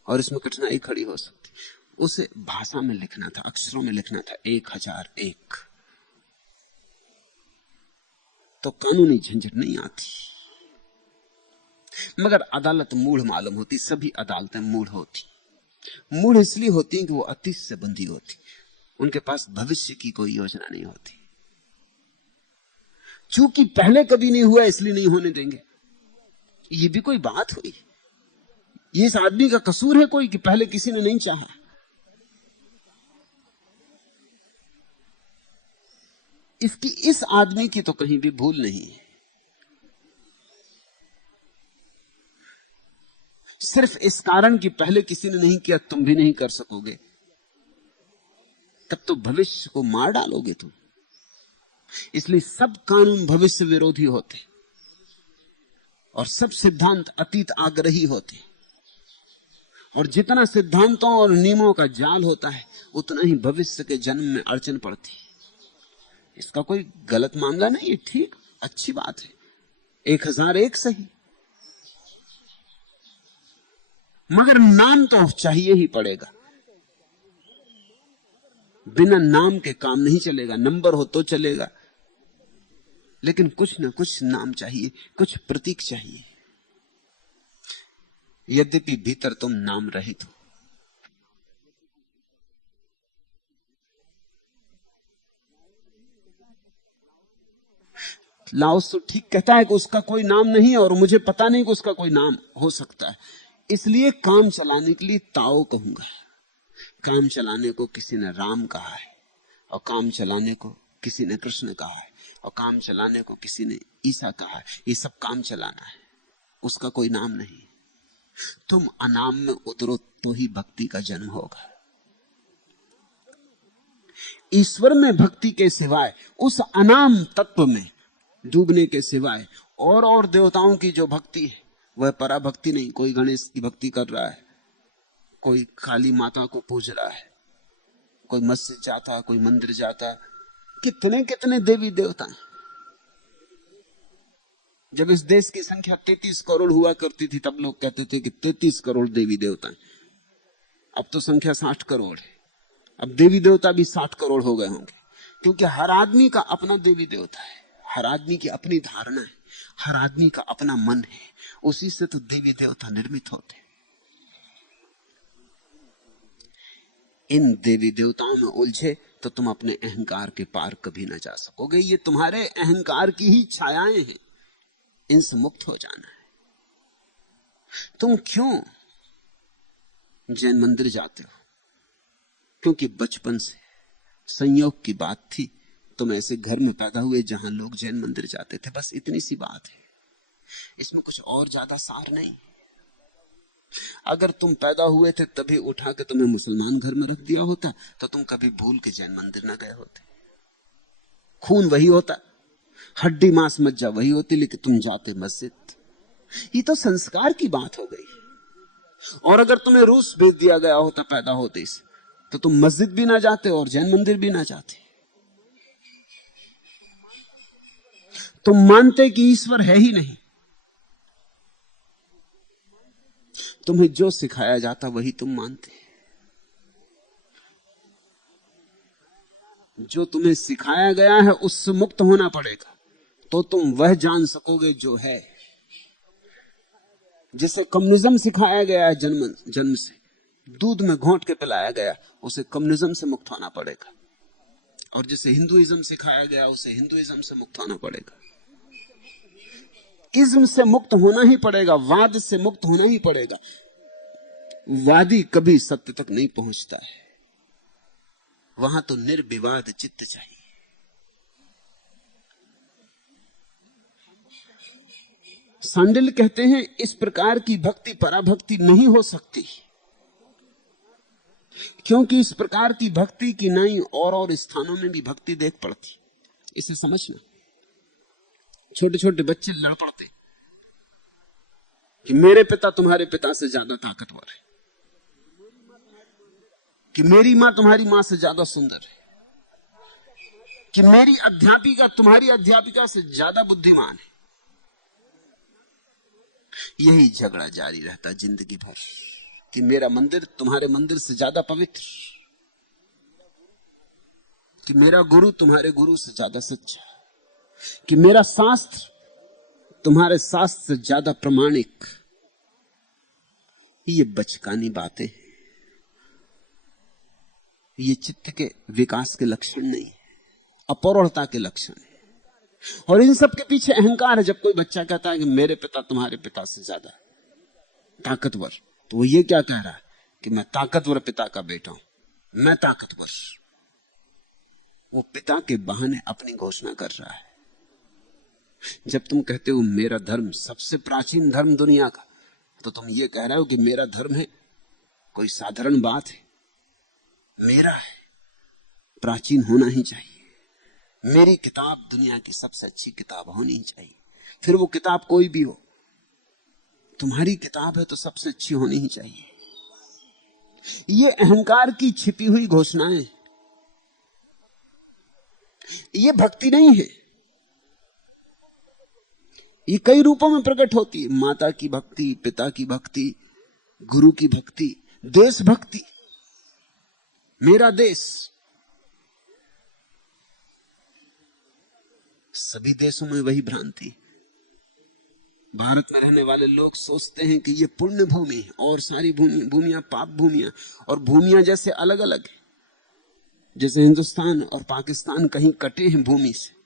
और इसमें कठिनाई खड़ी हो सकती। उसे भाषा में लिखना था, अक्षरों में लिखना था 1001, तो कानूनी झंझट नहीं आती। मगर अदालत मूढ़ मालूम होती। सभी अदालतें मूढ़ होती। मूढ़ इसलिए होती हैं कि वो अतीत से बंधी होती, उनके पास भविष्य की कोई योजना नहीं होती। चूंकि पहले कभी नहीं हुआ इसलिए नहीं होने देंगे। ये भी कोई बात हुई? ये इस आदमी का कसूर है कोई कि पहले किसी ने नहीं चाहा? इसकी इस आदमी की तो कहीं भी भूल नहीं है। सिर्फ इस कारण कि पहले किसी ने नहीं किया, तुम भी नहीं कर सकोगे, तब तो भविष्य को मार डालोगे तुम। इसलिए सब कानून भविष्य विरोधी होते, और सब सिद्धांत अतीत आग्रही होते। और जितना सिद्धांतों और नियमों का जाल होता है, उतना ही भविष्य के जन्म में अड़चन पड़ती। इसका कोई गलत मामला नहीं है, ठीक, अच्छी बात है, 1001 सही। मगर नाम तो चाहिए ही पड़ेगा। बिना नाम के काम नहीं चलेगा। नंबर हो तो चलेगा, लेकिन कुछ ना कुछ नाम चाहिए, कुछ प्रतीक चाहिए। यद्यपि भीतर तुम नाम रहित हो। लाओस तो ठीक कहता है कि उसका कोई नाम नहीं है, और मुझे पता नहीं कि उसका कोई नाम हो सकता है। इसलिए काम चलाने के लिए ताओ कहूंगा। काम चलाने को किसी ने राम कहा है, और काम चलाने को किसी ने कृष्ण कहा है, और काम चलाने को किसी ने ईसा कहा है। ये सब काम चलाना है, उसका कोई नाम नहीं। तुम अनाम में उतरो तो ही भक्ति का जन्म होगा। ईश्वर में भक्ति के सिवाय, उस अनाम तत्व में डूबने के सिवाय, और देवताओं की जो भक्ति है वह पराभक्ति नहीं। कोई गणेश की भक्ति कर रहा है, कोई काली माता को पूज रहा है, कोई मस्जिद जाता, कोई मंदिर जाता, कितने कितने देवी देवता हैं। जब इस देश की संख्या 33 करोड़ हुआ करती थी, तब लोग कहते थे कि 33 करोड़ देवी देवता हैं। अब तो संख्या 60 करोड़ है। अब देवी देवता भी 60 करोड़ हो गए होंगे, क्योंकि हर आदमी का अपना देवी देवता है, हर आदमी की अपनी धारणा है, हर आदमी का अपना मन है, उसी से तो देवी देवता निर्मित होते। इन देवी देवताओं में उलझे तो तुम अपने अहंकार के पार कभी ना जा सकोगे। ये तुम्हारे अहंकार की ही छायाएं हैं, इनसे मुक्त हो जाना है। तुम क्यों जैन मंदिर जाते हो? क्योंकि बचपन से संयोग की बात थी, तुम ऐसे घर में पैदा हुए जहां लोग जैन मंदिर जाते थे। बस इतनी सी बात है, इसमें कुछ और ज्यादा सार नहीं। अगर तुम पैदा हुए थे तभी उठा के तुम्हें मुसलमान घर में रख दिया होता तो तुम कभी भूल के जैन मंदिर ना गए होते। खून वही होता, हड्डी मांस मज्जा वही होती, लेकिन तुम जाते मस्जिद। ये तो संस्कार की बात हो गई। और अगर तुम्हें रूस भेज दिया गया होता पैदा होते से, तो तुम मस्जिद भी ना जाते और जैन मंदिर भी ना जाते। तुम मानते कि ईश्वर है ही नहीं। तुम्हें जो सिखाया जाता वही तुम मानते। जो तुम्हें सिखाया गया है उससे मुक्त होना पड़ेगा, तो तुम वह जान सकोगे जो है। जिसे कम्युनिज्म सिखाया गया है जन्म से, दूध में घोंट के पिलाया गया, उसे कम्युनिज्म से मुक्त होना पड़ेगा। और जिसे हिंदुइज्म सिखाया गया उसे हिंदुइज्म से मुक्त होना पड़ेगा। इज्म से मुक्त होना ही पड़ेगा, वाद से मुक्त होना ही पड़ेगा। वादी कभी सत्य तक नहीं पहुंचता है, वहां तो निर्विवाद चित्त चाहिए। सांडिल्य कहते हैं इस प्रकार की भक्ति पराभक्ति नहीं हो सकती, क्योंकि इस प्रकार की भक्ति की नहीं और स्थानों में भी भक्ति देख पड़ती। इसे समझना। छोटे छोटे बच्चे लड़ पड़ते कि मेरे पिता तुम्हारे पिता से ज्यादा ताकतवर है, कि मेरी मां तुम्हारी मां से ज्यादा सुंदर है, कि मेरी अध्यापिका तुम्हारी अध्यापिका से ज्यादा बुद्धिमान है। यही झगड़ा जारी रहता जिंदगी भर कि मेरा मंदिर तुम्हारे मंदिर से ज्यादा पवित्र, कि मेरा गुरु तुम्हारे गुरु से ज्यादा सच्चा, कि मेरा शास्त्र तुम्हारे शास्त्र से ज्यादा प्रमाणिक। ये बचकानी बातें, ये चित्त के विकास के लक्षण नहीं, अपौरुषता के लक्षण है। और इन सब के पीछे अहंकार है। जब कोई बच्चा कहता है कि मेरे पिता तुम्हारे पिता से ज्यादा ताकतवर, तो वो ये क्या कह रहा है कि मैं ताकतवर पिता का बेटा हूं, मैं ताकतवर। वो पिता के बहाने अपनी घोषणा कर रहा है। जब तुम कहते हो मेरा धर्म सबसे प्राचीन धर्म दुनिया का, तो तुम ये कह रहे हो कि मेरा धर्म है कोई साधारण बात है, मेरा है, प्राचीन होना ही चाहिए। मेरी किताब दुनिया की सबसे अच्छी किताब होनी ही चाहिए। फिर वो किताब कोई भी हो, तुम्हारी किताब है तो सबसे अच्छी होनी ही चाहिए। ये अहंकार की छिपी हुई घोषणाएं, ये भक्ति नहीं है। ये कई रूपों में प्रकट होती है। माता की भक्ति, पिता की भक्ति, गुरु की भक्ति, देशभक्ति, मेरा देश। सभी देशों में वही भ्रांति। भारत में रहने वाले लोग सोचते हैं कि ये पुण्य भूमि है और सारी भूमियां पाप भूमियां, और भूमियां जैसे अलग अलग है, जैसे हिंदुस्तान और पाकिस्तान कहीं कटे हैं भूमि से।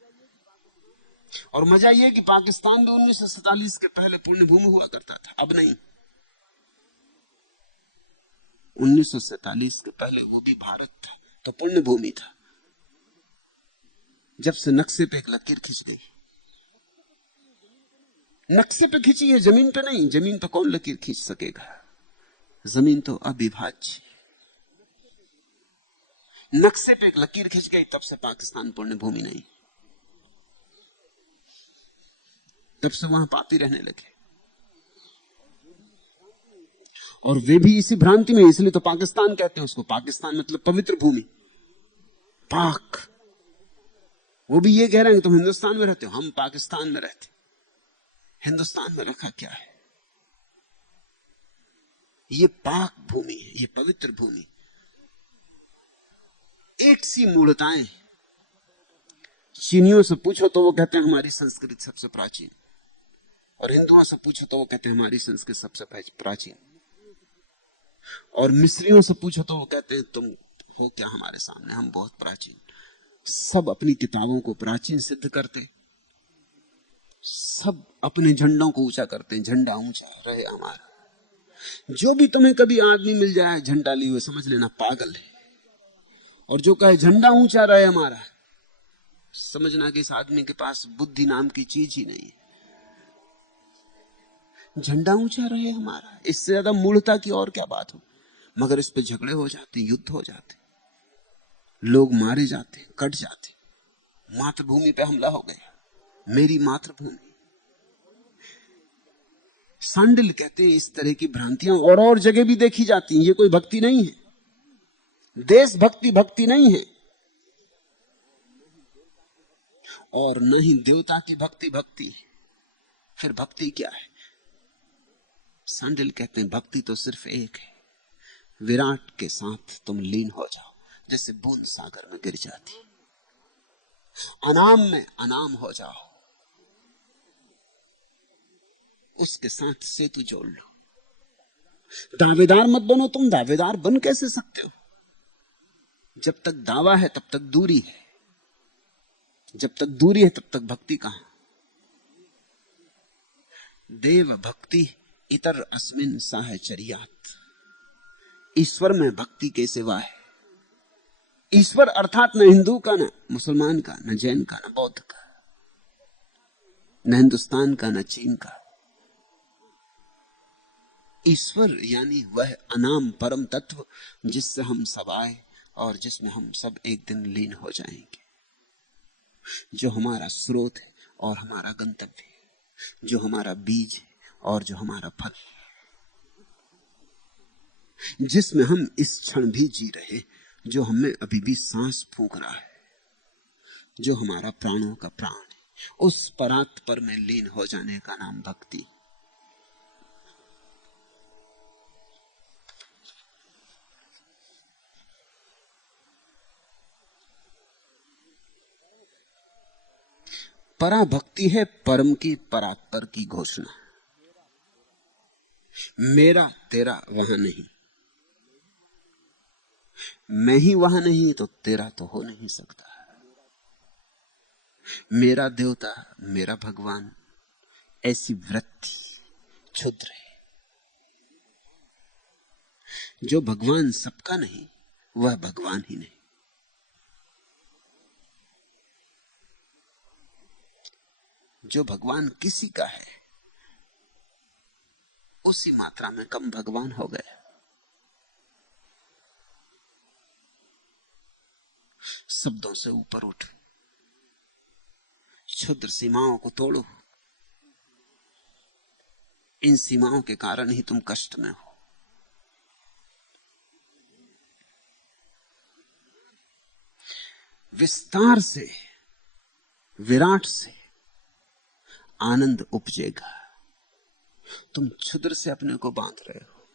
और मजा यह कि पाकिस्तान में 1947 के पहले पुण्य भूमि हुआ करता था, अब नहीं। 1947 के पहले वो भी भारत था तो पुण्य भूमि था। जब से नक्शे पे एक लकीर खींच गई, नक्शे पे खींची है, जमीन पे नहीं। जमीन पे कौन लकीर खींच सकेगा? जमीन तो अविभाज्य। नक्शे पे एक लकीर खींच गई, तब से पाकिस्तान पुण्य भूमि नहीं, तब से वहां पापी रहने लगे। और वे भी इसी भ्रांति में, इसलिए तो पाकिस्तान कहते हैं उसको। पाकिस्तान मतलब पवित्र भूमि, पाक। वो भी ये कह रहे हैं कि तुम हिंदुस्तान में रहते हो, हम पाकिस्तान में रहते। हिंदुस्तान में रखा क्या है? ये पाक भूमि है, ये पवित्र भूमि। एक सी मूढ़ताएं। चीनियों से पूछो तो वो कहते हैं हमारी संस्कृति सबसे प्राचीन। और हिंदुओं से पूछो तो वो कहते हैं हमारी संस्कृत सबसे प्राचीन, और मिस्रियों से पूछो तो वो कहते हैं तुम हो क्या हमारे सामने, हम बहुत प्राचीन। सब अपनी किताबों को प्राचीन सिद्ध करते, सब अपने झंडों को ऊंचा करते हैं, झंडा ऊंचा रहे हमारा। जो भी तुम्हें कभी आदमी मिल जाए झंडा लिए हुए, समझ लेना पागल है, और जो कहे झंडा ऊंचा रहे हमारा, समझना कि इस आदमी के पास बुद्धि नाम की चीज ही नहीं है। झंडा ऊंचा रहे हमारा, इससे ज्यादा मूढ़ता की और क्या बात हो। मगर इस पे झगड़े हो जाते, युद्ध हो जाते, लोग मारे जाते, कट जाते। मातृभूमि पे हमला हो गया, मेरी मातृभूमि। सांडिल कहते हैं इस तरह की भ्रांतियां और जगह भी देखी जाती हैं। ये कोई भक्ति नहीं है, देशभक्ति भक्ति नहीं है, और न ही देवता की भक्ति भक्ति है। फिर भक्ति क्या है? सांडिल कहते हैं भक्ति तो सिर्फ एक है, विराट के साथ तुम लीन हो जाओ, जैसे बूंद सागर में गिर जाती, अनाम में अनाम हो जाओ, उसके साथ सेतु जोड़ लो। दावेदार मत बनो तुम, दावेदार बन कैसे सकते हो? जब तक दावा है तब तक दूरी है, जब तक दूरी है तब तक भक्ति कहां? देव भक्ति इतर अस्मिन साहचर्यात। ईश्वर में भक्ति के सिवा है। ईश्वर अर्थात न हिंदू का, न मुसलमान का, न जैन का, न बौद्ध का, न हिंदुस्तान का, न चीन का। ईश्वर यानी वह अनाम परम तत्व जिससे हम सब आए और जिसमें हम सब एक दिन लीन हो जाएंगे, जो हमारा स्रोत है और हमारा गंतव्य है, जो हमारा बीज है और जो हमारा फल, जिसमें हम इस क्षण भी जी रहे, जो हमें अभी भी सांस फूंक रहा है, जो हमारा प्राणों का प्राण है। उस परात्पर में लीन हो जाने का नाम भक्ति। पराभक्ति है परम की, परात्पर की घोषणा। मेरा तेरा वहां नहीं, मैं ही वहां नहीं तो तेरा तो हो नहीं सकता। मेरा देवता, मेरा भगवान, ऐसी वृत्ति क्षुद्र है। जो भगवान सबका नहीं वह भगवान ही नहीं। जो भगवान किसी का है उसी मात्रा में कम भगवान हो गया। शब्दों से ऊपर उठो, क्षुद्र सीमाओं को तोड़ो। इन सीमाओं के कारण ही तुम कष्ट में हो। विस्तार से, विराट से आनंद उपजेगा। तुम क्षुद्र से अपने को बांध रहे हो,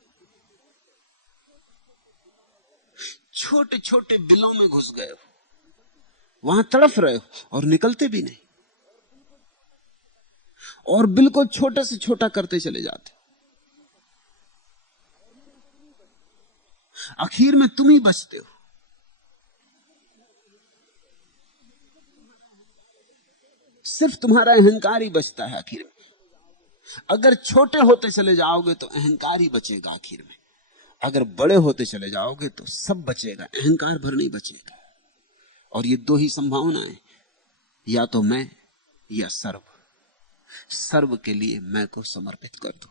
छोटे छोटे बिलों में घुस गए हो, वहां तड़फ रहे हो और निकलते भी नहीं, और बिल को छोटे से छोटा करते चले जाते हो। आखिर में तुम ही बचते हो। सिर्फ तुम्हारा अहंकार ही बचता है आखिर में। अगर छोटे होते चले जाओगे तो अहंकार ही बचेगा आखिर में। अगर बड़े होते चले जाओगे तो सब बचेगा, अहंकार भर नहीं बचेगा। और ये दो ही संभावनाएं, या तो मैं या सर्व। सर्व के लिए मैं को समर्पित कर दो।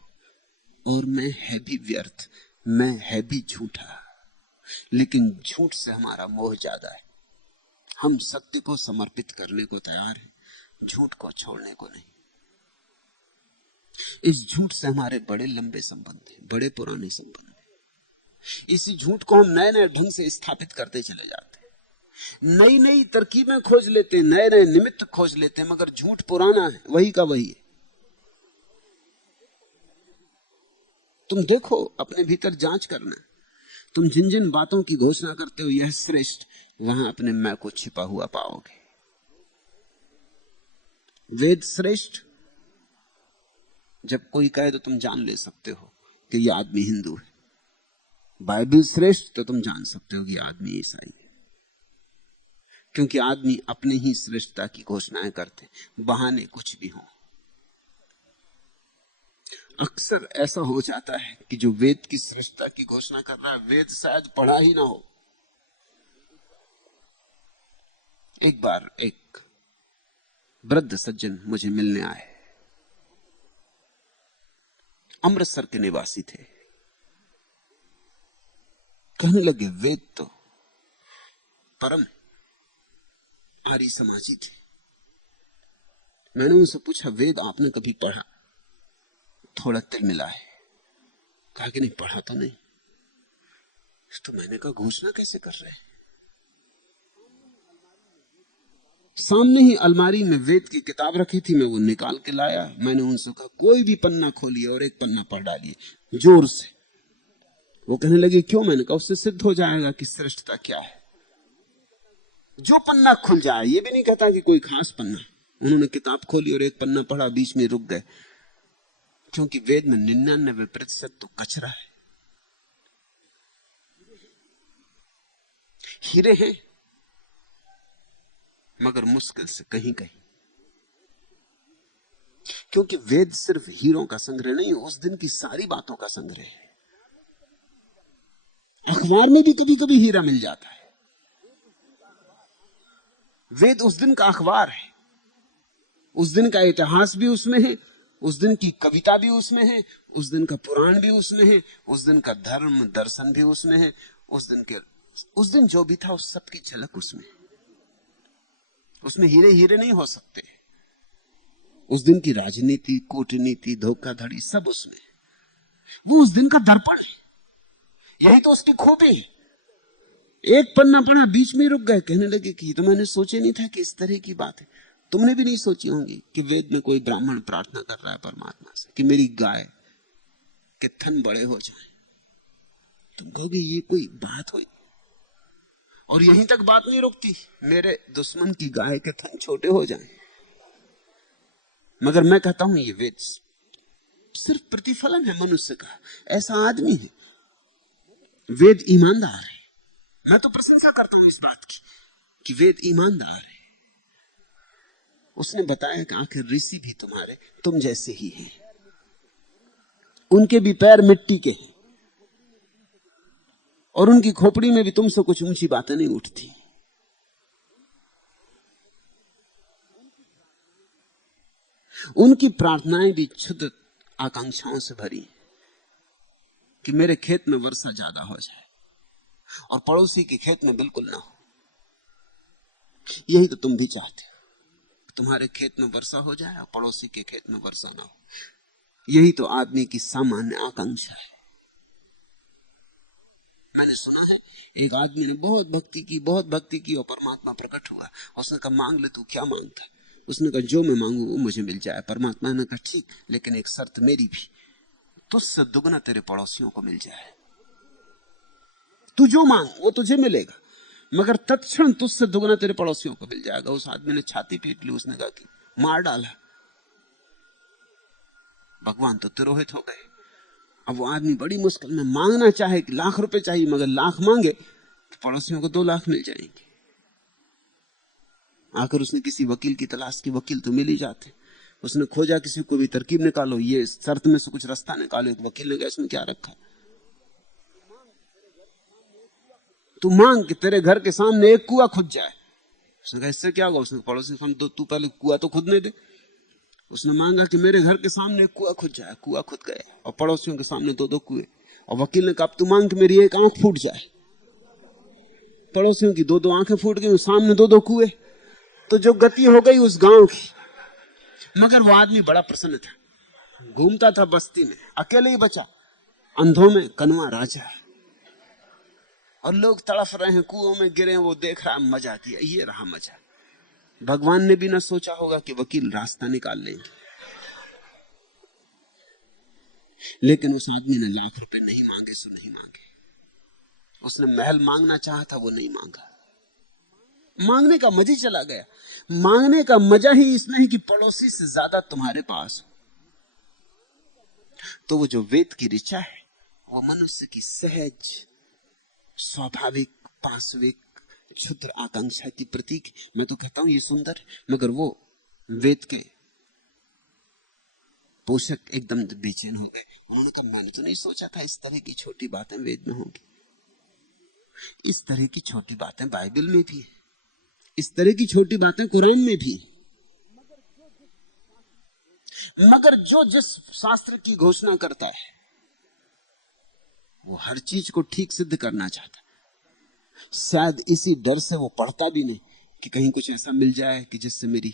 और मैं है भी व्यर्थ, मैं है भी झूठा, लेकिन झूठ से हमारा मोह ज्यादा है। हम सत्य को समर्पित करने को तैयार हैं, झूठ को छोड़ने को नहीं। इस झूठ से हमारे बड़े लंबे संबंध हैं, बड़े पुराने संबंध हैं। इसी झूठ को हम नए नए ढंग से स्थापित करते चले जाते हैं, नई नई तरकीबें खोज लेते हैं, नए नए निमित्त खोज लेते हैं, मगर झूठ पुराना है, वही का वही है। तुम देखो, अपने भीतर जांच करना। तुम जिन जिन बातों की घोषणा करते हो यह श्रेष्ठ, वहां अपने मैं को छिपा हुआ पाओगे। वेद श्रेष्ठ, जब कोई कहे तो तुम जान ले सकते हो कि यह आदमी हिंदू है। बाइबल श्रेष्ठ तो तुम जान सकते हो कि यह आदमी ईसाई है, क्योंकि आदमी अपने ही श्रेष्ठता की घोषणाएं करते, बहाने कुछ भी हो। अक्सर ऐसा हो जाता है कि जो वेद की श्रेष्ठता की घोषणा कर रहा है, वेद शायद पढ़ा ही ना हो। एक बार एक वृद्ध सज्जन मुझे मिलने आए, अमृतसर के निवासी थे। कहने लगे वेद तो परम आर्य समाजी थे। मैंने उनसे पूछा, वेद आपने कभी पढ़ा? थोड़ा तिल मिला है, कहा कि नहीं पढ़ा तो नहीं। तो मैंने कहा घोषणा कैसे कर रहे हैं? सामने ही अलमारी में वेद की किताब रखी थी, मैं वो निकाल के लाया। मैंने उनसे कहा कोई भी पन्ना खोलिए और एक पन्ना पढ़ डालिए जोर से। वो कहने लगे क्यों? मैंने कहा उससे सिद्ध हो जाएगा कि श्रेष्ठता क्या है। जो पन्ना खुल जाए, ये भी नहीं कहता कि कोई खास पन्ना। उन्होंने किताब खोली और एक पन्ना पढ़ा, बीच में रुक गए, क्योंकि वेद में 99% तो कचरा है। हीरे हैं मगर मुश्किल से कहीं कहीं, क्योंकि वेद सिर्फ हीरों का संग्रह नहीं, उस दिन की सारी बातों का संग्रह है। अखबार में भी कभी कभी हीरा मिल जाता है। वेद उस दिन का अखबार है, उस दिन का इतिहास भी उसमें है, उस दिन की कविता भी उसमें है, उस दिन का पुराण भी उसमें है, उस दिन का धर्म दर्शन भी उसमें है, उस दिन जो भी था उस सब की झलक उसमें। उसमें हीरे हीरे नहीं हो सकते। उस दिन की राजनीति, कूटनीति, धोखाधड़ी सब उसमें। वो उस दिन का दर्पण है, यही तो उसकी खूबी है। एक पन्ना पढ़ा, बीच में रुक गए, कहने लगे कि तो मैंने सोचे नहीं था कि इस तरह की बात है। तुमने भी नहीं सोची होंगी कि वेद में कोई ब्राह्मण प्रार्थना कर रहा है परमात्मा से कि मेरी गाय के थन बड़े हो जाएं। तुम कहोगे ये कोई बात हुई? और यहीं तक बात नहीं रुकती, मेरे दुश्मन की गाय के थन छोटे हो जाएं। मगर मैं कहता हूं ये वेद सिर्फ प्रतिफलन है मनुष्य का, ऐसा आदमी है। वेद ईमानदार है। मैं तो प्रशंसा करता हूं इस बात की कि वेद ईमानदार है। उसने बताया कि आखिर ऋषि भी तुम्हारे तुम जैसे ही हैं, उनके भी पैर मिट्टी के हैं और उनकी खोपड़ी में भी तुमसे कुछ ऊंची बातें नहीं उठती। उनकी प्रार्थनाएं भी क्षुद्र आकांक्षाओं से भरी कि मेरे खेत में वर्षा ज्यादा हो जाए और पड़ोसी के खेत में बिल्कुल ना हो। यही तो तुम भी चाहते हो, तुम्हारे खेत में वर्षा हो जाए और पड़ोसी के खेत में वर्षा ना हो। यही तो आदमी की सामान्य आकांक्षा है। मैंने सुना है एक आदमी ने बहुत भक्ति की और परमात्मा प्रकट हुआ। उसने कहा मांग ले, तू क्या मांगता है? उसने कहा जो मैं मांगू वो मुझे मिल जाए। परमात्मा ने कहा ठीक, लेकिन एक शर्त मेरी भी, तुझसे दुगना तेरे पड़ोसियों को मिल जाए। तू जो मांग वो तुझे मिलेगा, मगर तत्क्षण तुझसे दुगना तेरे पड़ोसियों को मिल जाएगा। उस आदमी ने छाती पीट ली। उसने कहा कि मार डाला, भगवान तो तिरोहित हो गए। अब वो आदमी बड़ी मुश्किल में मांगना चाहे कि लाख रुपए चाहिए, मगर लाख मांगे तो पड़ोसियों को 2 लाख मिल जाएंगे। आखिर उसने किसी वकील की तलाश की, वकील तो मिल ही जाते। उसने खोजा किसी को भी, तरकीब निकालो, ये शर्त में से कुछ रास्ता निकालो। एक वकील ने कहा इसमें क्या रखा? तू मांग कि तेरे घर के सामने एक कुआं खुद जाए। उसने कहा इससे क्या होगा? उसने पड़ोसी के सामने तू पहले कुआं तो खुदने दे। उसने मांगा कि मेरे घर के सामने एक कुआं खुद जाए। कुआं खुद गया और पड़ोसियों के सामने 2-2 कुएं। और वकील ने कहा तू मांग कि मेरी एक आंख फूट जाए। पड़ोसियों की 2-2 आंखें फूट गई, सामने 2-2 कुएं। तो जो गति हो गई उस गांव की। मगर वो आदमी बड़ा प्रसन्न था, घूमता था बस्ती में, अकेले ही बचा, अंधों में कनवा राजा। और लोग तड़फ रहे हैं, कुओं में गिरे, वो देख रहा है, मजा किया। ये रहा मजा। भगवान ने भी ना सोचा होगा कि वकील रास्ता निकाल लेंगे। लेकिन उस आदमी ने लाख रुपए नहीं मांगे सो नहीं मांगे। उसने महल मांगना चाहा था, वो नहीं मांगा। मांगने का मजा ही चला गया। मांगने का मजा ही इसमें है कि पड़ोसी से ज्यादा तुम्हारे पास हो। तो वो जो वेद की ऋचा है वो मनुष्य की सहज स्वाभाविक पाशविक क्षुद्र आकांक्षा की प्रतीक। मैं तो कहता हूं ये सुंदर, मगर वो वेद के पोषक एकदम बेचैन हो गए। उन्होंने कहा मैंने तो नहीं सोचा था इस तरह की छोटी बातें वेद में होंगी। इस तरह की छोटी बातें बाइबल में भी है, इस तरह की छोटी बातें कुरान में भी। मगर जो जिस शास्त्र की घोषणा करता है वो हर चीज को ठीक सिद्ध करना चाहता है। शायद इसी डर से वो पढ़ता भी नहीं कि कहीं कुछ ऐसा मिल जाए कि जिससे मेरी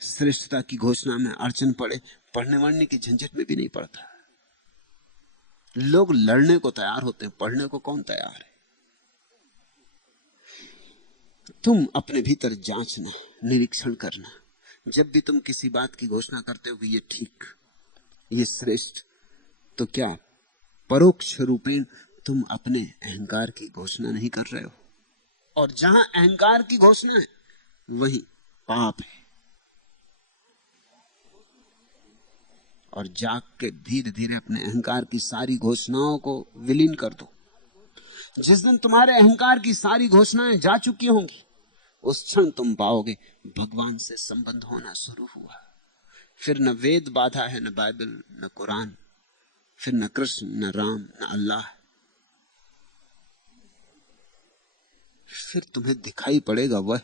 श्रेष्ठता की घोषणा में अड़चन पड़े। पढ़ने वढ़ने की झंझट में भी नहीं पड़ता। लोग लड़ने को तैयार होते हैं, पढ़ने को कौन तैयार है। तुम अपने भीतर जांचना, निरीक्षण करना। जब भी तुम किसी बात की घोषणा करते हो कि ये ठीक, ये श्रेष्ठ, तो क्या परोक्ष रूपेण तुम अपने अहंकार की घोषणा नहीं कर रहे हो? और जहां अहंकार की घोषणा है वहीं पाप है। और जाग के धीरे धीरे अपने अहंकार की सारी घोषणाओं को विलीन कर दो। जिस दिन तुम्हारे अहंकार की सारी घोषणाएं जा चुकी होंगी, उस क्षण तुम पाओगे भगवान से संबंध होना शुरू हुआ। फिर न वेद बाधा है, न बाइबल, न कुरान, फिर न कृष्ण, न राम, न अल्लाह। फिर तुम्हें दिखाई पड़ेगा वह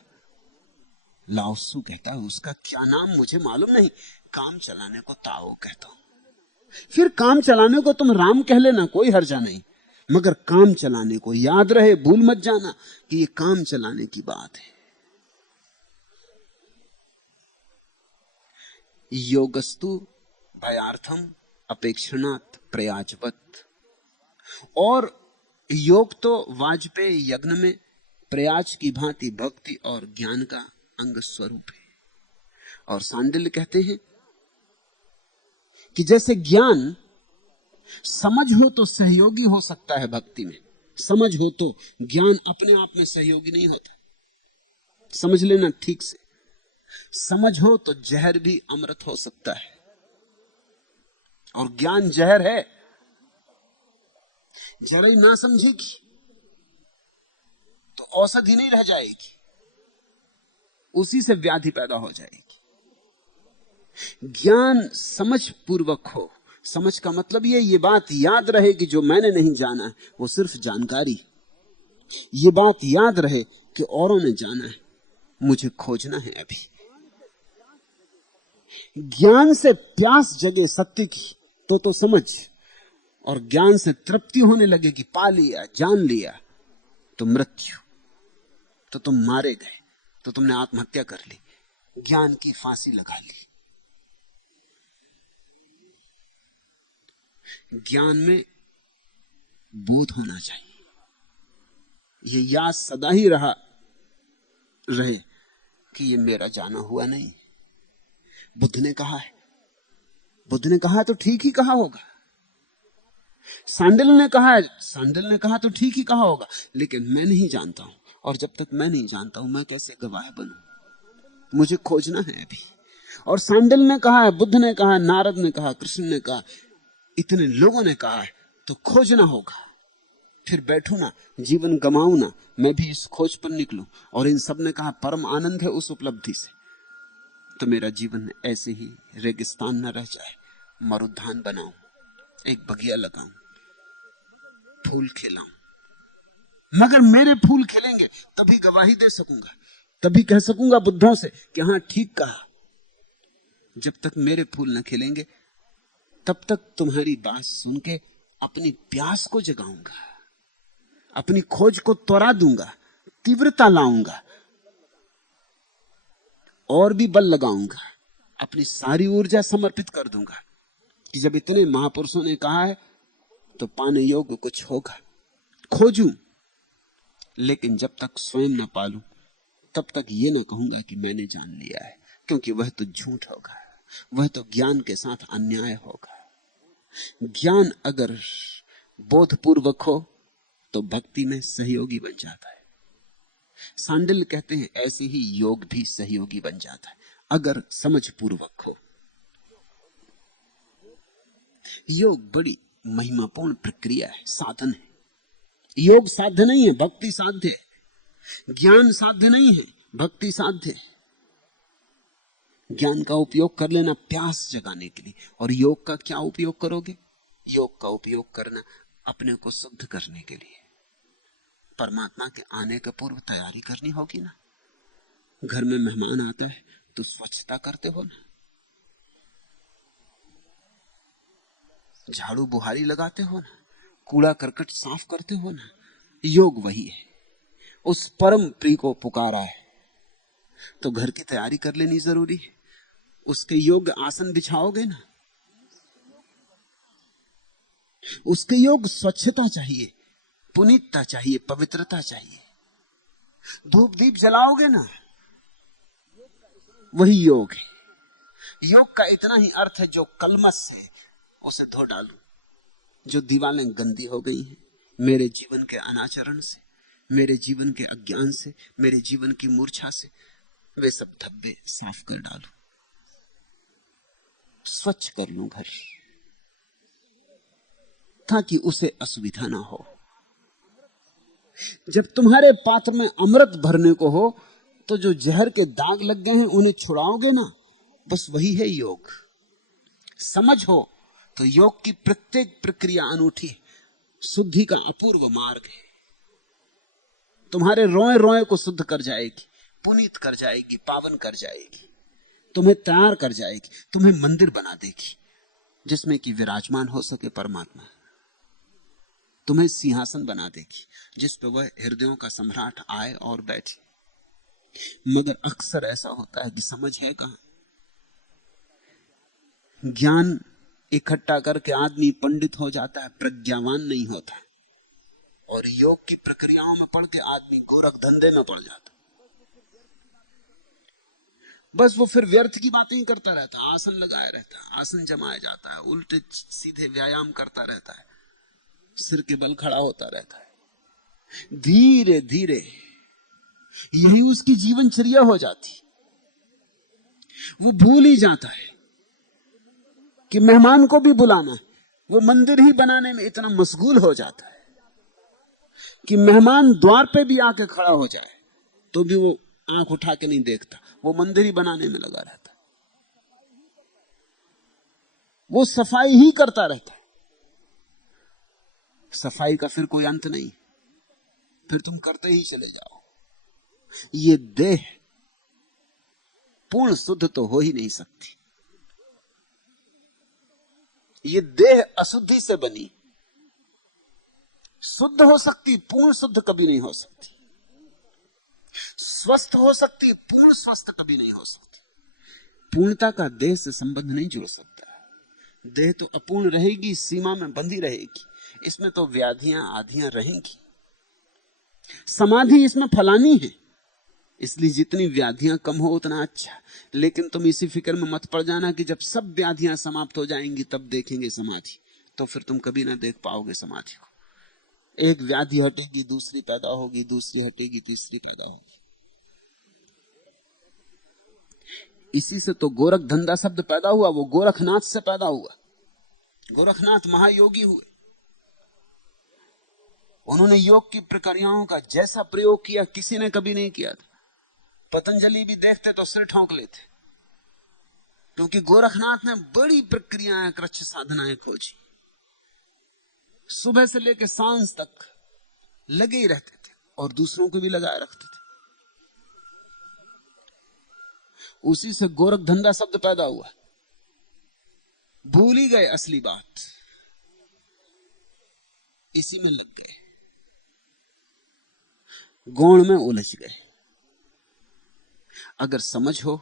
लाओसू कहता है, उसका क्या नाम मुझे मालूम नहीं, काम चलाने को ताओ कहता हूं। फिर काम चलाने को तुम राम कह लेना, कोई हर्जा नहीं, मगर काम चलाने को याद रहे, भूल मत जाना कि ये काम चलाने की बात है। योगस्तु भयार्थम अपेक्षणात् प्रयाजवत। और योग तो वाजपेयी यज्ञ में प्रयाज की भांति भक्ति और ज्ञान का अंग स्वरूप है। और सांडिल्य कहते हैं कि जैसे ज्ञान समझ हो तो सहयोगी हो सकता है भक्ति में, समझ हो तो, ज्ञान अपने आप में सहयोगी नहीं होता। समझ लेना ठीक से। समझ हो तो जहर भी अमृत हो सकता है, और ज्ञान जहर है। जरा ही ना समझेगी तो औषधि नहीं रह जाएगी, उसी से व्याधि पैदा हो जाएगी। ज्ञान समझ पूर्वक हो। समझ का मतलब ये बात याद रहे कि जो मैंने नहीं जाना है वो सिर्फ जानकारी। ये बात याद रहे कि औरों ने जाना है, मुझे खोजना है अभी। ज्ञान से प्यास जगे सत्य की तो समझ, और ज्ञान से तृप्ति होने लगे कि पा लिया, जान लिया, तो मृत्यु। तो तुम मारे गए, तो तुमने आत्महत्या कर ली, ज्ञान की फांसी लगा ली। ज्ञान में बोध होना चाहिए, ये याद सदा ही रहे कि ये मेरा जाना हुआ नहीं। बुद्ध ने कहा है, बुद्ध ने कहा तो ठीक ही कहा होगा। सांडिल्य ने कहा है, सांडिल्य ने कहा तो ठीक ही कहा होगा, लेकिन मैं नहीं जानता हूं, और जब तक मैं नहीं जानता हूं मैं कैसे गवाह बनूं? मुझे खोजना है अभी। और सांडिल्य ने कहा है, बुद्ध ने कहा, नारद ने कहा, कृष्ण ने कहा, इतने लोगों ने कहा है, तो खोजना होगा। फिर बैठू ना, जीवन गमाऊं ना, मैं भी इस खोज पर निकलूं। और इन सब ने कहा परम आनंद है उस उपलब्धि से, तो मेरा जीवन ऐसे ही रेगिस्तान न रह जाए। मरुद्यान बनाऊं, एक बगिया लगाऊं, फूल खिलाऊं। मगर मेरे फूल खिलेंगे तभी गवाही दे सकूंगा, तभी कह सकूंगा बुद्धों से कि हां ठीक कहा। जब तक मेरे फूल न खिलेंगे तब तक तुम्हारी बात सुन के अपनी प्यास को जगाऊंगा, अपनी खोज को त्वरा दूंगा, तीव्रता लाऊंगा, और भी बल लगाऊंगा, अपनी सारी ऊर्जा समर्पित कर दूंगा कि जब इतने महापुरुषों ने कहा है तो पाने योग्य कुछ होगा। खोजूं, लेकिन जब तक स्वयं ना पालूं तब तक ये ना कहूंगा कि मैंने जान लिया है, क्योंकि वह तो झूठ होगा, वह तो ज्ञान के साथ अन्याय होगा। ज्ञान अगर बोधपूर्वक हो तो भक्ति में सहयोगी बन जाता है। सांडिल्य कहते हैं ऐसे ही योग भी सहयोगी बन जाता है अगर समझ पूर्वक हो। योग बड़ी महिमापूर्ण प्रक्रिया है, साधन है। योग साध्य नहीं है, भक्ति साध्य है। ज्ञान साध्य नहीं है, भक्ति साध्य है। ज्ञान का उपयोग कर लेना प्यास जगाने के लिए, और योग का क्या उपयोग करोगे? योग का उपयोग करना अपने को शुद्ध करने के लिए। परमात्मा के आने के पूर्व तैयारी करनी होगी ना। घर में मेहमान आता है तो स्वच्छता करते हो ना, झाड़ू बुहारी लगाते हो ना, कूड़ा करकट साफ करते हो ना। योग वही है। उस परम प्रिय को पुकारा है तो घर की तैयारी कर लेनी जरूरी है। उसके योग्य आसन बिछाओगे ना। उसके योग स्वच्छता चाहिए, पुनीतता चाहिए, पवित्रता चाहिए। धूप दीप जलाओगे ना, वही योग है। योग का इतना ही अर्थ है जो कलमश है उसे धो डालूं, जो दीवारें गंदी हो गई हैं मेरे जीवन के अनाचरण से, मेरे जीवन के अज्ञान से, मेरे जीवन की मूर्छा से, वे सब धब्बे साफ कर डालूं, स्वच्छ कर लूं घर, ताकि उसे असुविधा ना हो। जब तुम्हारे पात्र में अमृत भरने को हो तो जो जहर के दाग लग गए हैं उन्हें छुड़ाओगे ना, बस वही है योग। समझ हो तो योग की प्रत्येक प्रक्रिया अनूठी है, शुद्धि का अपूर्व मार्ग है। तुम्हारे रोए रोए को शुद्ध कर जाएगी, पुनीत कर जाएगी, पावन कर जाएगी, तुम्हें तैयार कर जाएगी, तुम्हें मंदिर बना देगी जिसमें कि विराजमान हो सके परमात्मा। तुम्हें सिंहासन बना देगी जिस पर वह हृदयों का सम्राट आए और बैठे। मगर अक्सर ऐसा होता है कि समझ है कहां। ज्ञान इकट्ठा करके आदमी पंडित हो जाता है, प्रज्ञावान नहीं होता। और योग की प्रक्रियाओं में पड़ के आदमी गोरख धंधे में पड़ जाता। बस वो फिर व्यर्थ की बातें ही करता रहता, आसन लगाया रहता, आसन जमाया जाता है, उल्टे सीधे व्यायाम करता रहता है, सिर के बल खड़ा होता रहता है। धीरे धीरे यही उसकी जीवनचर्या हो जाती। वो भूल ही जाता है कि मेहमान को भी बुलाना है। वो मंदिर ही बनाने में इतना मशगूल हो जाता है कि मेहमान द्वार पे भी आके खड़ा हो जाए तो भी वो आंख उठा के नहीं देखता, वो मंदिर ही बनाने में लगा रहता है। वो सफाई ही करता रहता है। सफाई का फिर कोई अंत नहीं, फिर तुम करते ही चले जाओ। ये देह पूर्ण शुद्ध तो हो ही नहीं सकती। ये देह अशुद्धि से बनी, शुद्ध हो सकती, पूर्ण शुद्ध कभी नहीं हो सकती। स्वस्थ हो सकती, पूर्ण स्वस्थ कभी नहीं हो सकती। पूर्णता का देह से संबंध नहीं जुड़ सकता। देह तो अपूर्ण रहेगी, सीमा में बंधी रहेगी, इसमें तो व्याधियां आधियां रहेंगी। समाधि इसमें फलानी है, इसलिए जितनी व्याधियां कम हो उतना अच्छा। लेकिन तुम इसी फिक्र में मत पड़ जाना कि जब सब व्याधियां समाप्त हो जाएंगी तब देखेंगे समाधि, तो फिर तुम कभी ना देख पाओगे समाधि को। एक व्याधि हटेगी, दूसरी पैदा होगी, दूसरी हटेगी, तीसरी पैदा होगी। इसी से तो गोरख धंधा शब्द पैदा हुआ, वो गोरखनाथ से पैदा हुआ। गोरखनाथ महायोगी हुए। उन्होंने योग की प्रक्रियाओं का जैसा प्रयोग किया किसी ने कभी नहीं किया था। पतंजलि भी देखते तो सिर ठोंक लेते, क्योंकि गोरखनाथ ने बड़ी प्रक्रियाएं, कृच्छ साधनाएं खोजी। सुबह से लेकर सांझ तक लगे ही रहते थे और दूसरों को भी लगाए रखते थे। उसी से गोरख धंधा शब्द पैदा हुआ। भूल ही गए असली बात, इसी में लग गए, गौण में उलझ गए। अगर समझ हो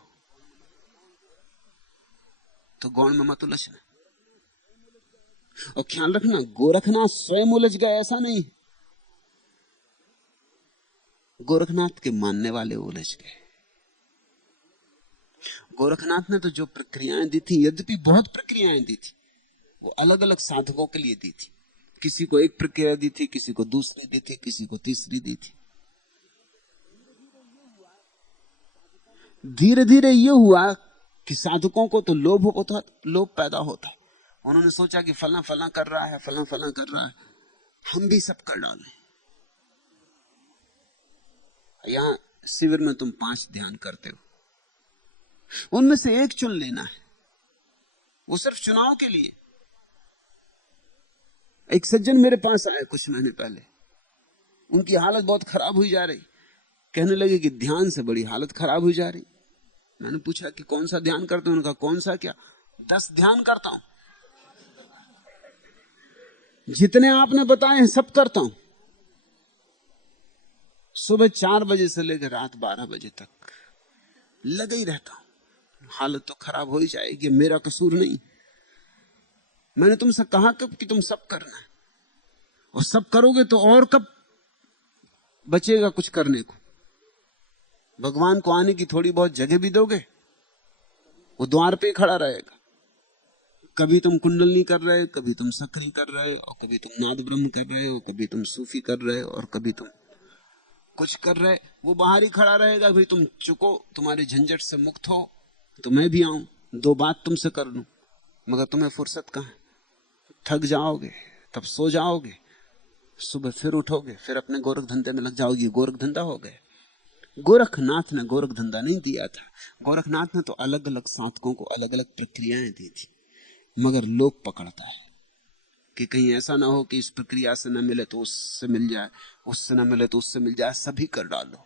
तो गौण में मत उलझना। और ख्याल रखना, गोरखनाथ स्वयं उलझ गए ऐसा नहीं, गोरखनाथ के मानने वाले उलझ गए। गोरखनाथ ने तो जो प्रक्रियाएं दी थी, यद्यपि बहुत प्रक्रियाएं दी थी, वो अलग अलग साधकों के लिए दी थी। किसी को एक प्रक्रिया दी थी, किसी को दूसरी दी थी, किसी को तीसरी दी थी। धीरे धीरे ये हुआ कि साधकों को तो लोभ पैदा होता, उन्होंने सोचा कि फला फला कर रहा है, फला फला कर रहा है, हम भी सब कर डालें। यहां शिविर में तुम 5 ध्यान करते हो, उनमें से एक चुन लेना है, वो सिर्फ चुनाव के लिए। एक सज्जन मेरे पास आए कुछ महीने पहले, उनकी हालत बहुत खराब हुई जा रही, कहने लगे कि ध्यान से बड़ी हालत खराब हुई जा रही। मैंने पूछा कि कौन सा ध्यान करते हो? उन्होंने कहा कौन सा क्या, 10 ध्यान करता हूं, जितने आपने बताए हैं सब करता हूं, सुबह 4 बजे से लेकर रात 12 बजे तक लगा ही रहता हूं। हालत तो खराब हो ही जाएगी, मेरा कसूर नहीं। मैंने तुमसे कहा कब कि तुम सब करना है, और सब करोगे तो और कब बचेगा कुछ करने को? भगवान को आने की थोड़ी बहुत जगह भी दोगे, वो द्वार पे खड़ा रहेगा। कभी तुम कुंडलनी कर रहे हो, कभी तुम सक्रिय कर रहे हो, और कभी तुम नाद ब्रह्म कर रहे हो, कभी तुम सूफी कर रहे हो, और कभी तुम कुछ कर रहे, वो बाहर ही खड़ा रहेगा। भाई तुम चुको, तुम्हारे झंझट से मुक्त हो तो मैं भी आऊं, 2 बात तुमसे कर लूं, मगर तुम्हें फुर्सत कहां? थक जाओगे तब सो जाओगे, सुबह फिर उठोगे, फिर अपने गोरख धंधे में लग जाओगे। गोरख धंधा हो गए। गोरखनाथ ने गोरख धंधा नहीं दिया था। गोरखनाथ ने तो अलग अलग साधकों को अलग अलग प्रक्रियाएं दी थी, मगर लोग पकड़ता है कि कहीं ऐसा ना हो कि इस प्रक्रिया से न मिले तो उससे मिल जाए, उससे न मिले तो उससे मिल जाए, सभी कर डालो।